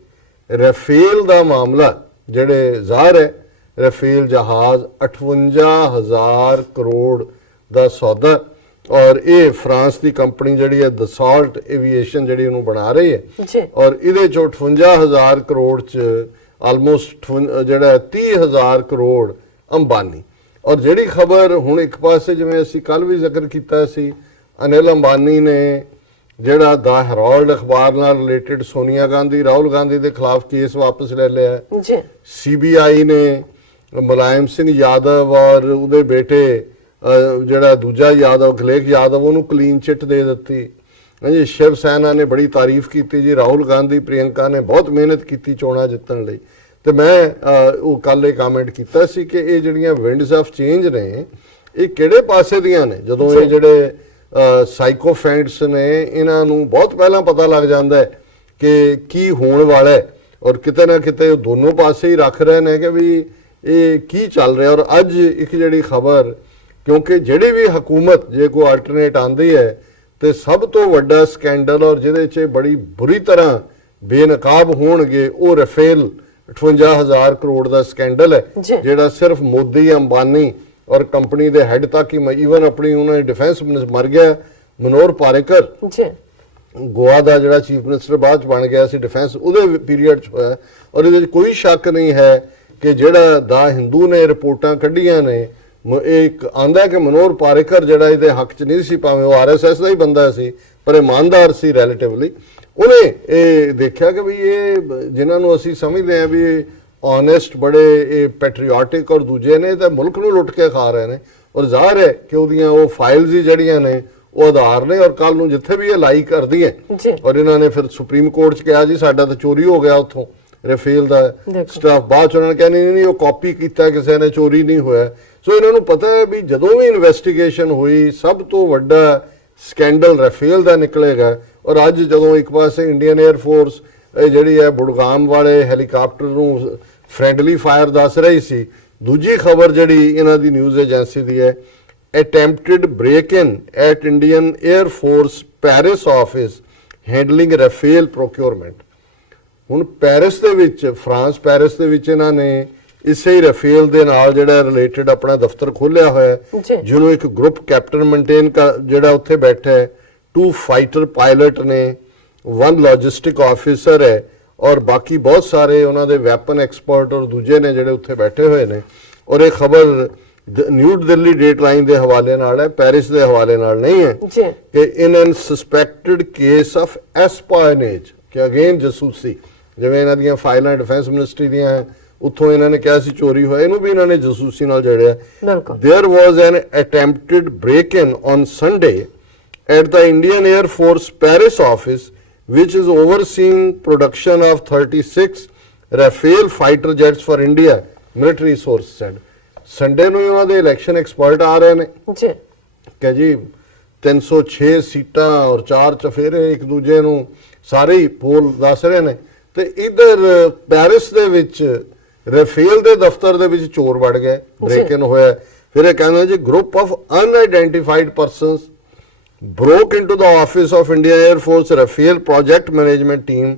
ਰਾਫੇਲ ਦਾ ਮਾਮਲਾ ਜਿਹੜੇ ਜ਼ਾਹਰ ਹੈ, ਰਾਫੇਲ ਜਹਾਜ਼ 58,000 ਕਰੋੜ ਦਾ ਸੌਦਾ, ਔਰ ਇਹ ਫਰਾਂਸ ਦੀ ਕੰਪਨੀ ਜਿਹੜੀ ਹੈ ਦਸਾਲਟ ਐਵੀਏਸ਼ਨ ਜਿਹੜੀ ਉਹਨੂੰ ਬਣਾ ਰਹੀ ਹੈ, ਔਰ ਇਹਦੇ ਚੋਂ 58,000 ਕਰੋੜ 'ਚ ਆਲਮੋਸਟ ਜਿਹੜਾ 30,000 ਕਰੋੜ ਅੰਬਾਨੀ। ਔਰ ਜਿਹੜੀ ਖਬਰ ਹੁਣ ਇੱਕ ਪਾਸੇ ਜਿਵੇਂ ਅਸੀਂ ਕੱਲ ਵੀ ਜ਼ਿਕਰ ਕੀਤਾ ਸੀ, ਅਨਿਲ ਅੰਬਾਨੀ ਨੇ ਜਿਹੜਾ ਦਾ ਹੈਰਾਲਡ ਅਖਬਾਰ ਨਾਲ ਰਿਲੇਟਡ ਸੋਨੀਆ ਗਾਂਧੀ ਰਾਹੁਲ ਗਾਂਧੀ ਦੇ ਖਿਲਾਫ ਕੇਸ ਵਾਪਸ ਲੈ ਲਿਆ ਜੀ। ਸੀਬੀਆਈ ਨੇ ਮੁਲਾਇਮ ਸਿੰਘ ਯਾਦਵ ਔਰ ਉਹਦੇ ਬੇਟੇ ਜਿਹੜਾ ਦੂਜਾ ਯਾਦਵ ਅਖਿਲੇਸ਼ ਯਾਦਵ ਉਹਨੂੰ ਕਲੀਨ ਚਿੱਟ ਦੇ ਦਿੱਤੀ ਜੀ। ਸ਼ਿਵ ਸੈਨਾ ਨੇ ਬੜੀ ਤਾਰੀਫ ਕੀਤੀ ਜੀ, ਰਾਹੁਲ ਗਾਂਧੀ ਪ੍ਰਿਯੰਕਾ ਨੇ ਬਹੁਤ ਮਿਹਨਤ ਕੀਤੀ ਚੋਣਾਂ ਜਿੱਤਣ ਲਈ। ਤੇ ਮੈਂ ਉਹ ਕੱਲ ਇਹ ਕਮੈਂਟ ਕੀਤਾ ਸੀ ਕਿ ਇਹ ਜਿਹੜੀਆਂ ਵਿੰਡਸ ਆਫ ਚੇਂਜ ਨੇ ਇਹ ਕਿਹੜੇ ਪਾਸੇ ਦੀਆਂ ਨੇ। ਜਦੋਂ ਇਹ ਜਿਹੜੇ ਸਾਈਕੋਫੈਂਟਸ ਨੇ ਇਹਨਾਂ ਨੂੰ ਬਹੁਤ ਪਹਿਲਾਂ ਪਤਾ ਲੱਗ ਜਾਂਦਾ ਹੈ ਕਿ ਕੀ ਹੋਣ ਵਾਲਾ ਹੈ, ਔਰ ਕਿਤੇ ਨਾ ਕਿਤੇ ਉਹ ਦੋਨੋਂ ਪਾਸੇ ਹੀ ਰੱਖ ਰਹੇ ਨੇ ਕਿ ਵੀ ਇਹ ਕੀ ਚੱਲ ਰਿਹਾ। ਔਰ ਅੱਜ ਇੱਕ ਜਿਹੜੀ ਖਬਰ, ਕਿਉਂਕਿ ਜਿਹੜੀ ਵੀ ਹਕੂਮਤ ਜੇ ਕੋਈ ਆਲਟਰਨੇਟ ਆਂਦੀ ਹੈ ਤੇ ਸਭ ਤੋਂ ਵੱਡਾ ਸਕੈਂਡਲ ਔਰ ਜਿਹਦੇ 'ਚ ਬੜੀ ਬੁਰੀ ਤਰ੍ਹਾਂ ਬੇਨਕਾਬ ਹੋਣਗੇ ਉਹ ਰਫੇਲ 58,000 ਕਰੋੜ ਦਾ ਸਕੈਂਡਲ ਹੈ, ਜਿਹੜਾ ਸਿਰਫ ਮੋਦੀ ਅੰਬਾਨੀ ਔਰ ਕੰਪਨੀ ਦੇ ਹੈੱਡ ਤੱਕ ਹੀ, ਈਵਨ ਆਪਣੀ ਉਹਨਾਂ ਦੇ ਡਿਫੈਂਸ ਮਿਨਿਸਟਰ ਮਰ ਗਿਆ ਮਨੋਹਰ ਪਾਰੇਕਰ ਗੋਆ ਦਾ ਜਿਹੜਾ ਚੀਫ ਮਿਨਿਸਟਰ ਬਾਅਦ ਚ ਬਣ ਗਿਆ ਸੀ ਡਿਫੈਂਸ, ਉਹਦੇ ਪੀਰੀਅਡ 'ਚ ਹੋਇਆ। ਔਰ ਇਹਦੇ ਵਿੱਚ ਕੋਈ ਸ਼ੱਕ ਨਹੀਂ ਹੈ ਕਿ ਜਿਹੜਾ ਦਾ ਹਿੰਦੂ ਨੇ ਰਿਪੋਰਟਾਂ ਕੱਢੀਆਂ ਨੇ, ਇੱਕ ਆਂਦਾ ਕਿ ਮਨੋਹਰ ਪਾਰੇਕਰ ਜਿਹੜਾ ਇਹਦੇ ਹੱਕ 'ਚ ਨਹੀਂ ਸੀ, ਭਾਵੇਂ ਉਹ ਆਰਐਸਐਸ ਦਾ ਹੀ ਬੰਦਾ ਸੀ ਪਰ ਇਮਾਨਦਾਰ ਸੀ ਰੈਲੇਟਿਵਲੀ, ਉਹਨੇ ਇਹ ਦੇਖਿਆ ਕਿ ਵੀ ਇਹ ਜਿਨ੍ਹਾਂ ਨੂੰ ਅਸੀਂ ਸਮਝਦੇ ਹਾਂ ਵੀ ਓਨੈਸਟ ਬੜੇ ਇਹ ਪੈਟਰੀਓਟਿਕ ਔਰ ਦੂਜੇ ਨੇ ਤਾਂ ਮੁਲਕ ਨੂੰ ਲੁੱਟ ਕੇ ਖਾ ਰਹੇ ਨੇ। ਔਰ ਜ਼ਾਹਰ ਹੈ ਕਿ ਉਹਦੀਆਂ ਉਹ ਫਾਈਲਸ ਹੀ ਜਿਹੜੀਆਂ ਨੇ ਉਹ ਆਧਾਰ ਨੇ, ਔਰ ਕੱਲ ਨੂੰ ਜਿੱਥੇ ਵੀ ਇਹ ਲਾਈ ਕਰਦੀ ਹੈ ਔਰ ਇਹਨਾਂ ਨੇ ਫਿਰ ਸੁਪਰੀਮ ਕੋਰਟ 'ਚ ਕਿਹਾ ਜੀ ਸਾਡਾ ਤਾਂ ਚੋਰੀ ਹੋ ਗਿਆ ਉੱਥੋਂ ਰਫੇਲ ਦਾ ਸਟਾਫ, ਬਾਅਦ 'ਚ ਉਹਨਾਂ ਨੇ ਕਹਿੰਦੇ ਨਹੀਂ ਉਹ ਕਾਪੀ ਕੀਤਾ ਕਿਸੇ ਨੇ, ਚੋਰੀ ਨਹੀਂ ਹੋਇਆ। ਸੋ ਇਹਨਾਂ ਨੂੰ ਪਤਾ ਹੈ ਵੀ ਜਦੋਂ ਵੀ ਇਨਵੈਸਟੀਗੇਸ਼ਨ ਹੋਈ ਸਭ ਤੋਂ ਵੱਡਾ ਸਕੈਂਡਲ ਰਫੇਲ ਦਾ ਨਿਕਲੇਗਾ। ਔਰ ਅੱਜ ਜਦੋਂ ਇੱਕ ਪਾਸੇ ਇੰਡੀਅਨ 에ਅਰ ਫੋਰਸ ਜਿਹੜੀ ਹੈ ਬੁੜਗਾਮ ਵਾਲੇ ਹੈਲੀਕਾਪਟਰ ਨੂੰ ਫ੍ਰੈਂਡਲੀ ਫਾਇਰ ਦੱਸ ਰਹੀ ਸੀ, ਦੂਜੀ ਖਬਰ ਜਿਹੜੀ ਇਹਨਾਂ ਦੀ ਨਿਊਜ਼ ਏਜੰਸੀ ਦੀ ਹੈ, attempted break in at Indian air force Paris office handling Rafale procurement. ਹੁਣ ਪੈਰਿਸ ਦੇ ਵਿੱਚ, ਫਰਾਂਸ ਪੈਰਿਸ ਦੇ ਵਿੱਚ ਇਹਨਾਂ ਨੇ ਇਸੇ ਹੀ ਰਫੇਲ ਦੇ ਨਾਲ ਜਿਹੜਾ ਰਿਲੇਟਡ ਆਪਣਾ ਦਫ਼ਤਰ ਖੋਲਿਆ ਹੋਇਆ, ਜਿਹਨੂੰ ਇੱਕ ਗਰੁੱਪ ਕੈਪਟਨ ਮੇਨਟੇਨ ਜਿਹੜਾ ਉੱਥੇ ਬੈਠਾ ਹੈ, 2 ਫਾਈਟਰ ਪਾਇਲਟ ਨੇ, 1 ਲੌਜਿਸਟਿਕ ਆਫਿਸਰ ਹੈ ਔਰ ਬਾਕੀ ਬਹੁਤ ਸਾਰੇ ਉਹਨਾਂ ਦੇ ਵੈਪਨ ਐਕਸਪਰਟ ਔਰ ਦੂਜੇ ਨੇ ਜਿਹੜੇ ਉੱਥੇ ਬੈਠੇ ਹੋਏ ਨੇ। ਔਰ ਇਹ ਖਬਰ ਨਿਊ ਦਿੱਲੀ ਡੇਟ ਲਾਈਨ ਦੇ ਹਵਾਲੇ ਨਾਲ ਹੈ, ਪੈਰਿਸ ਦੇ ਹਵਾਲੇ ਨਾਲ ਨਹੀਂ ਹੈ, ਕਿ ਇਨ ਐਨ ਸਸਪੈਕਟਡ ਕੇਸ ਆਫ ਐਸਪਾਇਨੇਜ, ਕਿ ਅਗੇਨ ਜਸੂਸੀ, ਜਿਵੇਂ ਇਹਨਾਂ ਦੀਆਂ ਫਾਈਲਾਂ ਡਿਫੈਂਸ ਮਿਨਿਸਟਰੀ ਦੀਆਂ ਉੱਥੋਂ ਇਹਨਾਂ ਨੇ ਕਿਹਾ ਸੀ ਚੋਰੀ ਹੋਇਆ, ਇਹਨੂੰ ਵੀ ਇਹਨਾਂ ਨੇ ਜਸੂਸੀ ਨਾਲ ਜੜਿਆ। There was an attempted break-in on Sunday at the Indian Air Force Paris office, which is overseeing production of 36 Rafale fighter jets for India, military source said. Sunday ਨੂੰ ਉਹਨਾਂ ਦੇ ਇਲੈਕਸ਼ਨ ਐਕਸਪਰਟ ਆ ਰਹੇ ਨੇ ਕਿ ਜੀ 306 ਸੀਟਾਂ ਔਰ 4 ਚਫੇਰੇ ਇੱਕ ਦੂਜੇ ਨੂੰ ਸਾਰੇ ਹੀ ਪੋਲ ਦੱਸ ਰਹੇ ਨੇ। ਤੇ ਇਧਰ ਪੈਰਿਸ ਦੇ ਵਿੱਚ ਰਫੇਲ ਦੇ ਦਫ਼ਤਰ ਦੇ ਵਿੱਚ ਚੋਰ ਵੜ ਗਏ, ਬ੍ਰੇਕ ਇਨ ਹੋਇਆ। ਫਿਰ ਇਹ ਕਹਿੰਦੇ ਜੀ group of unidentified persons broke into the office of Indian Air Force Rafale project management team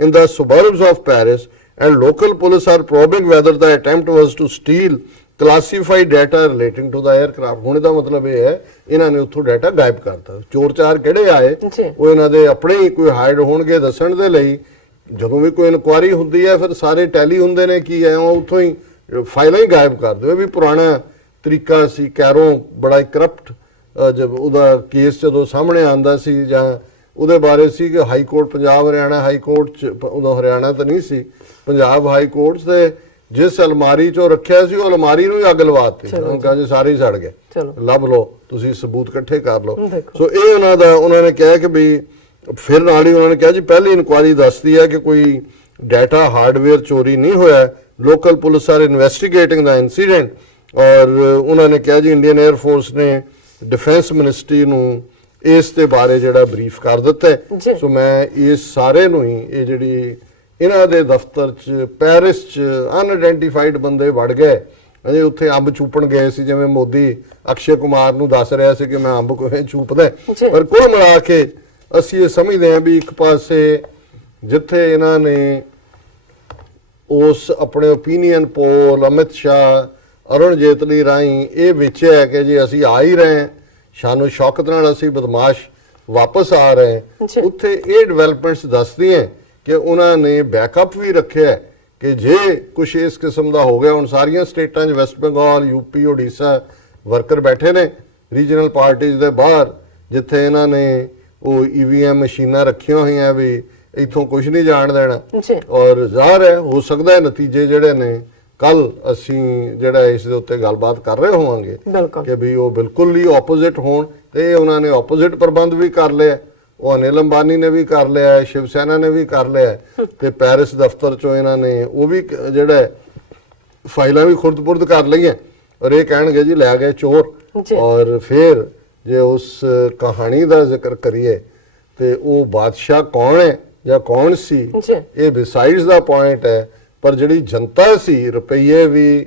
in the suburbs of Paris, and local police are probing whether the attempt was to steal classified data relating to the aircraft. ਹੁਣ ਦਾ ਮਤਲਬ ਇਹ ਹੈ ਇਹਨਾਂ ਨੇ ਉੱਥੋਂ data ਗਾਇਬ ਕਰਤਾ। ਚੋਰ ਚਾਰ ਕਿਹੜੇ ਆਏ ਉਹ ਇਹਨਾਂ ਦੇ ਆਪਣੇ ਹੀ ਕੋਈ ਹਾਈਡ ਹੋਣਗੇ ਦੱਸਣ ਦੇ ਲਈ। ਜਦੋਂ ਵੀ ਕੋਈ ਇਨਕੁਆਰੀ ਹੁੰਦੀ ਹੈ ਫਿਰ ਸਾਰੇ ਟੈਲੀ ਹੁੰਦੇ ਨੇ ਕੀ ਹੈ, ਉਹ ਉੱਥੋਂ ਹੀ ਫਾਈਲਾਂ ਹੀ ਗਾਇਬ ਕਰ ਦਿਓ। ਇਹ ਵੀ ਪੁਰਾਣਾ ਤਰੀਕਾ ਸੀ। ਕੈਰੋਂ ਬੜਾ ਕਰਪਟ ਜਦ ਉਹਦਾ ਕੇਸ ਜਦੋਂ ਸਾਹਮਣੇ ਆਂਦਾ ਸੀ ਜਾਂ ਉਹਦੇ ਬਾਰੇ ਸੀ ਕਿ high court Punjab Haryana high court 'ਚ, ਉਦੋਂ ਹਰਿਆਣਾ ਤਾਂ ਨਹੀਂ ਸੀ, ਪੰਜਾਬ ਹਾਈ ਕੋਰਟ ਦੇ ਜਿਸ ਅਲਮਾਰੀ 'ਚੋਂ ਰੱਖਿਆ ਸੀ ਉਹ ਅਲਮਾਰੀ ਨੂੰ ਹੀ ਅੱਗ ਲਵਾਤੀ। ਕਹਿੰਦੇ ਜੀ ਸਾਰੇ ਹੀ ਸੜ ਗਏ, ਲੱਭ ਲਓ ਤੁਸੀਂ ਸਬੂਤ ਇਕੱਠੇ ਕਰ ਲਓ। ਸੋ ਇਹ ਉਹਨਾਂ ਦਾ ਉਹਨਾਂ ਨੇ ਕਿਹਾ ਕਿ ਵੀ ਫਿਰ ਨਾਲ ਹੀ ਉਹਨਾਂ ਨੇ ਕਿਹਾ ਜੀ ਪਹਿਲੀ ਇਨਕੁਆਰੀ ਦੱਸਦੀ ਹੈ ਕਿ ਕੋਈ ਡਾਟਾ ਹਾਰਡਵੇਅਰ ਚੋਰੀ ਨਹੀਂ ਹੋਇਆ। Local police are investigating the incident. ਔਰ ਉਹਨਾਂ ਨੇ ਕਿਹਾ ਜੀ ਇੰਡੀਅਨ 에ਅਰ ਫੋਰਸ ਨੇ ਡਿਫੈਂਸ ਮਿਨਿਸਟਰੀ ਨੂੰ ਇਸ ਦੇ ਬਾਰੇ ਜਿਹੜਾ ਬਰੀਫ ਕਰ ਦਿੱਤਾ ਹੈ। ਸੋ ਮੈਂ ਇਸ ਸਾਰੇ ਨੂੰ ਹੀ ਇਹ ਜਿਹੜੀ ਇਹਨਾਂ ਦੇ ਦਫ਼ਤਰ 'ਚ ਪੈਰਿਸ 'ਚ ਅਨਆਇਡੈਂਟੀਫਾਈਡ ਬੰਦੇ ਵੜ ਗਏ, ਅਜੇ ਉੱਥੇ ਅੰਬ ਚੂਪਣ ਗਏ ਸੀ, ਜਿਵੇਂ ਮੋਦੀ ਅਕਸ਼ੇ ਕੁਮਾਰ ਨੂੰ ਦੱਸ ਰਿਹਾ ਸੀ ਕਿ ਮੈਂ ਅੰਬ ਕਿਵੇਂ ਚੂਪਦਾ। ਪਰ ਕੁੱਲ ਮਿਲਾ ਕੇ ਅਸੀਂ ਇਹ ਸਮਝਦੇ ਹਾਂ ਵੀ ਇੱਕ ਪਾਸੇ ਜਿੱਥੇ ਇਹਨਾਂ ਨੇ ਉਸ ਆਪਣੇ ਓਪੀਨੀਅਨ ਪੋਲ ਅਮਿਤ ਸ਼ਾਹ ਅਰੁਣ ਜੇਤਲੀ ਰਾਹੀਂ ਇਹ ਵੇਚਿਆ ਕਿ ਜੀ ਅਸੀਂ ਆ ਹੀ ਰਹੇ ਹਾਂ, ਸ਼ਾਨੋ ਸ਼ੌਕਤ ਨਾਲ ਅਸੀਂ ਬਦਮਾਸ਼ ਵਾਪਸ ਆ ਰਹੇ ਹਾਂ। ਉੱਥੇ ਇਹ ਡਿਵੈਲਪਮੈਂਟਸ ਦੱਸਦੀਆਂ ਕਿ ਉਹਨਾਂ ਨੇ ਬੈਕਅਪ ਵੀ ਰੱਖਿਆ ਕਿ ਜੇ ਕੁਛ ਇਸ ਕਿਸਮ ਦਾ ਹੋ ਗਿਆ, ਹੁਣ ਸਾਰੀਆਂ ਸਟੇਟਾਂ 'ਚ West Bengal, UP, Odisha worker ਬੈਠੇ ਨੇ ਰੀਜਨਲ ਪਾਰਟੀਆਂ ਦੇ ਬਾਹਰ, ਜਿੱਥੇ ਇਹਨਾਂ ਨੇ ਉਹ ਈਵੀਐਮ ਮਸ਼ੀਨਾਂ ਰੱਖੀਆਂ ਹੋਈਆਂ ਵੀ ਇੱਥੋਂ ਕੁਝ ਨਹੀਂ ਜਾਣ ਦੇਣਾ। ਜੀ। ਔਰ ਜ਼ਾਹਰ ਹੈ ਹੋ ਸਕਦਾ ਹੈ ਨਤੀਜੇ ਜਿਹੜੇ ਨੇ ਕੱਲ ਅਸੀਂ ਜਿਹੜਾ ਇਸ ਦੇ ਉੱਤੇ ਗੱਲਬਾਤ ਕਰ ਰਹੇ ਹੋਵਾਂਗੇ ਬਿਲਕੁਲ ਕਿ ਵੀ ਉਹ ਬਿਲਕੁਲ ਹੀ ਆਪੋਜ਼ਿਟ ਹੋਣ, ਤੇ ਉਹਨਾਂ ਨੇ ਆਪੋਜ਼ਿਟ ਪ੍ਰਬੰਧ ਵੀ ਕਰ ਲਿਆ। ਉਹ ਅਨਿਲ ਅੰਬਾਨੀ ਨੇ ਵੀ ਕਰ ਲਿਆ, ਸ਼ਿਵ ਸੈਨਾ ਨੇ ਵੀ ਕਰ ਲਿਆ, ਤੇ ਪੈਰਿਸ ਦਫ਼ਤਰ ਚੋਂ ਇਹਨਾਂ ਨੇ ਉਹ ਵੀ ਜਿਹੜਾ ਫਾਈਲਾਂ ਵੀ ਖੁਰਦ-ਪੁਰਦ ਕਰ ਲਈਆਂ, ਔਰ ਇਹ ਕਹਿਣਗੇ ਜੀ ਲੈ ਗਏ ਚੋਰ। ਔਰ ਫਿਰ ਜੇ ਉਸ ਕਹਾਣੀ ਦਾ ਜ਼ਿਕਰ ਕਰੀਏ ਤੇ ਉਹ ਬਾਦਸ਼ਾਹ ਕੌਣ ਹੈ ਜਾਂ ਕੌਣ ਸੀ, ਇਹ ਬਿਸਾਈਡਸ ਦਾ ਪੁਆਇੰਟ ਹੈ। ਪਰ ਜਿਹੜੀ ਜਨਤਾ ਸੀ, ਰੁਪਈਏ ਵੀ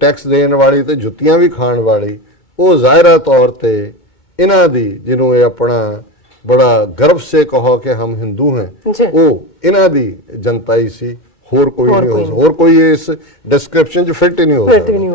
ਟੈਕਸ ਦੇਣ ਵਾਲੀ ਤੇ ਜੁੱਤੀਆਂ ਵੀ ਖਾਣ ਵਾਲੀ, ਉਹ ਜ਼ਾਹਿਰਾ ਤੌਰ ਤੇ ਇਹਨਾਂ ਦੀ, ਜਿਹਨੂੰ ਇਹ ਆਪਣਾ ਬੜਾ ਗਰਵ ਸੇ ਕਹੋ ਕਿ ਹਮ ਹਿੰਦੂ ਹੈ, ਉਹ ਇਹਨਾਂ ਦੀ ਜਨਤਾ ਹੀ ਸੀ, ਹੋਰ ਕੋਈ ਨਹੀਂ ਹੋ ਸਕਦਾ, ਹੋਰ ਕੋਈ ਇਸ ਡਿਸਕ੍ਰਿਪਸ਼ਨ 'ਚ ਫਿੱਟ ਹੀ ਨਹੀਂ ਹੋ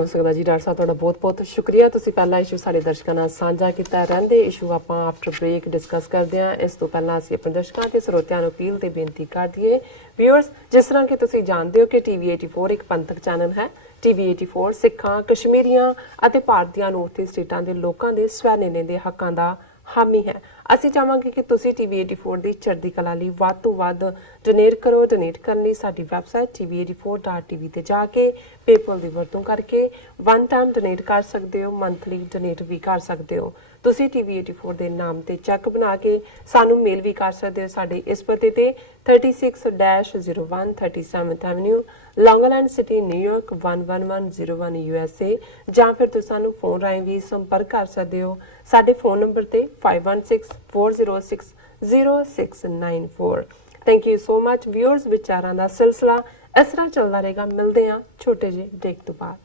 ਸਕਦਾ। ਜੀ ਡਾਕਟਰ ਸਾਹਿਬ ਤੁਹਾਡਾ ਬਹੁਤ-ਬਹੁਤ ਸ਼ੁਕਰੀਆ। ਤੁਸੀਂ ਪਹਿਲਾ ਇਸ਼ੂ ਸਾਡੇ ਦਰਸ਼ਕਾਂ ਨਾਲ ਸਾਂਝਾ ਕੀਤਾ। ਰਹਿੰਦੇ ਇਸ਼ੂ ਆਪਾਂ ਆਫਟਰ ਬ੍ਰੇਕ ਡਿਸਕਸ ਕਰਦੇ ਹਾਂ। ਇਸ ਤੋਂ ਪਹਿਲਾਂ ਅਸੀਂ ਆਪਣੇ ਦਰਸ਼ਕਾਂ ਤੇ ਸਰੋਤਿਆਂ ਨੂੰ ਅਪੀਲ ਤੇ ਬੇਨਤੀ ਕਰ ਦਈਏ, ਵਿਊਅਰਸ, ਜਿਸ ਤਰ੍ਹਾਂ ਕਿ ਤੁਸੀਂ ਜਾਣਦੇ ਹੋ ਕਿ ਟੀਵੀ 84 ਇੱਕ ਪੰਥਕ ਚੈਨਲ ਹੈ। ਟੀਵੀ 84 ਸਿੱਖਾਂ, ਕਸ਼ਮੀਰੀਆਂ ਅਤੇ ਭਾਰਤ ਦੀਆਂ ਨੌਰਥ ਸਟੇਟਾਂ ਦੇ ਲੋਕਾਂ ਦੇ ਸਵੈ ਨਿਰਣੇ ਦੇ ਹੱਕਾਂ ਦਾ ਹਾਮੀ ਹੈ। ਅਸੀਂ ਚਾਹਾਂਗੇ ਕਿ ਤੁਸੀਂ ਟੀਵੀ 84 ਦੀ ਚੜ੍ਹਦੀ ਕਲਾ ਲਈ ਵੱਧ ਤੋਂ ਵੱਧ ਡੋਨੇਟ ਕਰੋ। ਡੋਨੇਟ ਕਰਨ ਲਈ ਸਾਡੀ ਵੈਬਸਾਈਟ tv84.tv ਤੇ ਜਾ ਕੇ ਪੇਪਲ ਦੀ ਵਰਤੋਂ ਕਰਕੇ ਵਨ ਟਾਈਮ ਡੋਨੇਟ ਕਰ ਸਕਦੇ ਹੋ, ਮੰਥਲੀ ਡੋਨੇਟ ਵੀ ਕਰ ਸਕਦੇ ਹੋ। ਤੁਸੀਂ ਟੀਵੀ 84 ਦੇ ਨਾਮ ਤੇ ਚੈੱਕ ਬਣਾ ਕੇ ਸਾਨੂੰ ਮੇਲ ਵੀ ਕਰ ਸਕਦੇ ਹੋ ਸਾਡੇ ਇਸ ਪਤੇ ਤੇ 36-01 37th ਐਵਨਿਊ, ਲੌਂਗ ਆਈਲੈਂਡ ਸਿਟੀ, ਨਿਊਯਾਰਕ 11101 USA, ਜਾਂ ਫਿਰ ਤੁਸੀਂ ਸਾਨੂੰ ਫੋਨ ਰਾਹੀਂ ਵੀ ਸੰਪਰਕ ਕਰ ਸਕਦੇ ਹੋ ਸਾਡੇ ਫੋਨ ਨੰਬਰ ਤੇ 5164060694। Thank you so much viewers. ਵਿਚਾਰਾਂ ਦਾ ਸਿਲਸਿਲਾ ਇਸ ਤਰ੍ਹਾਂ ਚੱਲਦਾ ਰਹੇਗਾ। ਮਿਲਦੇ ਹਾਂ ਛੋਟੇ ਜਿਹੇ ਬ੍ਰੇਕ ਤੋਂ ਬਾਅਦ।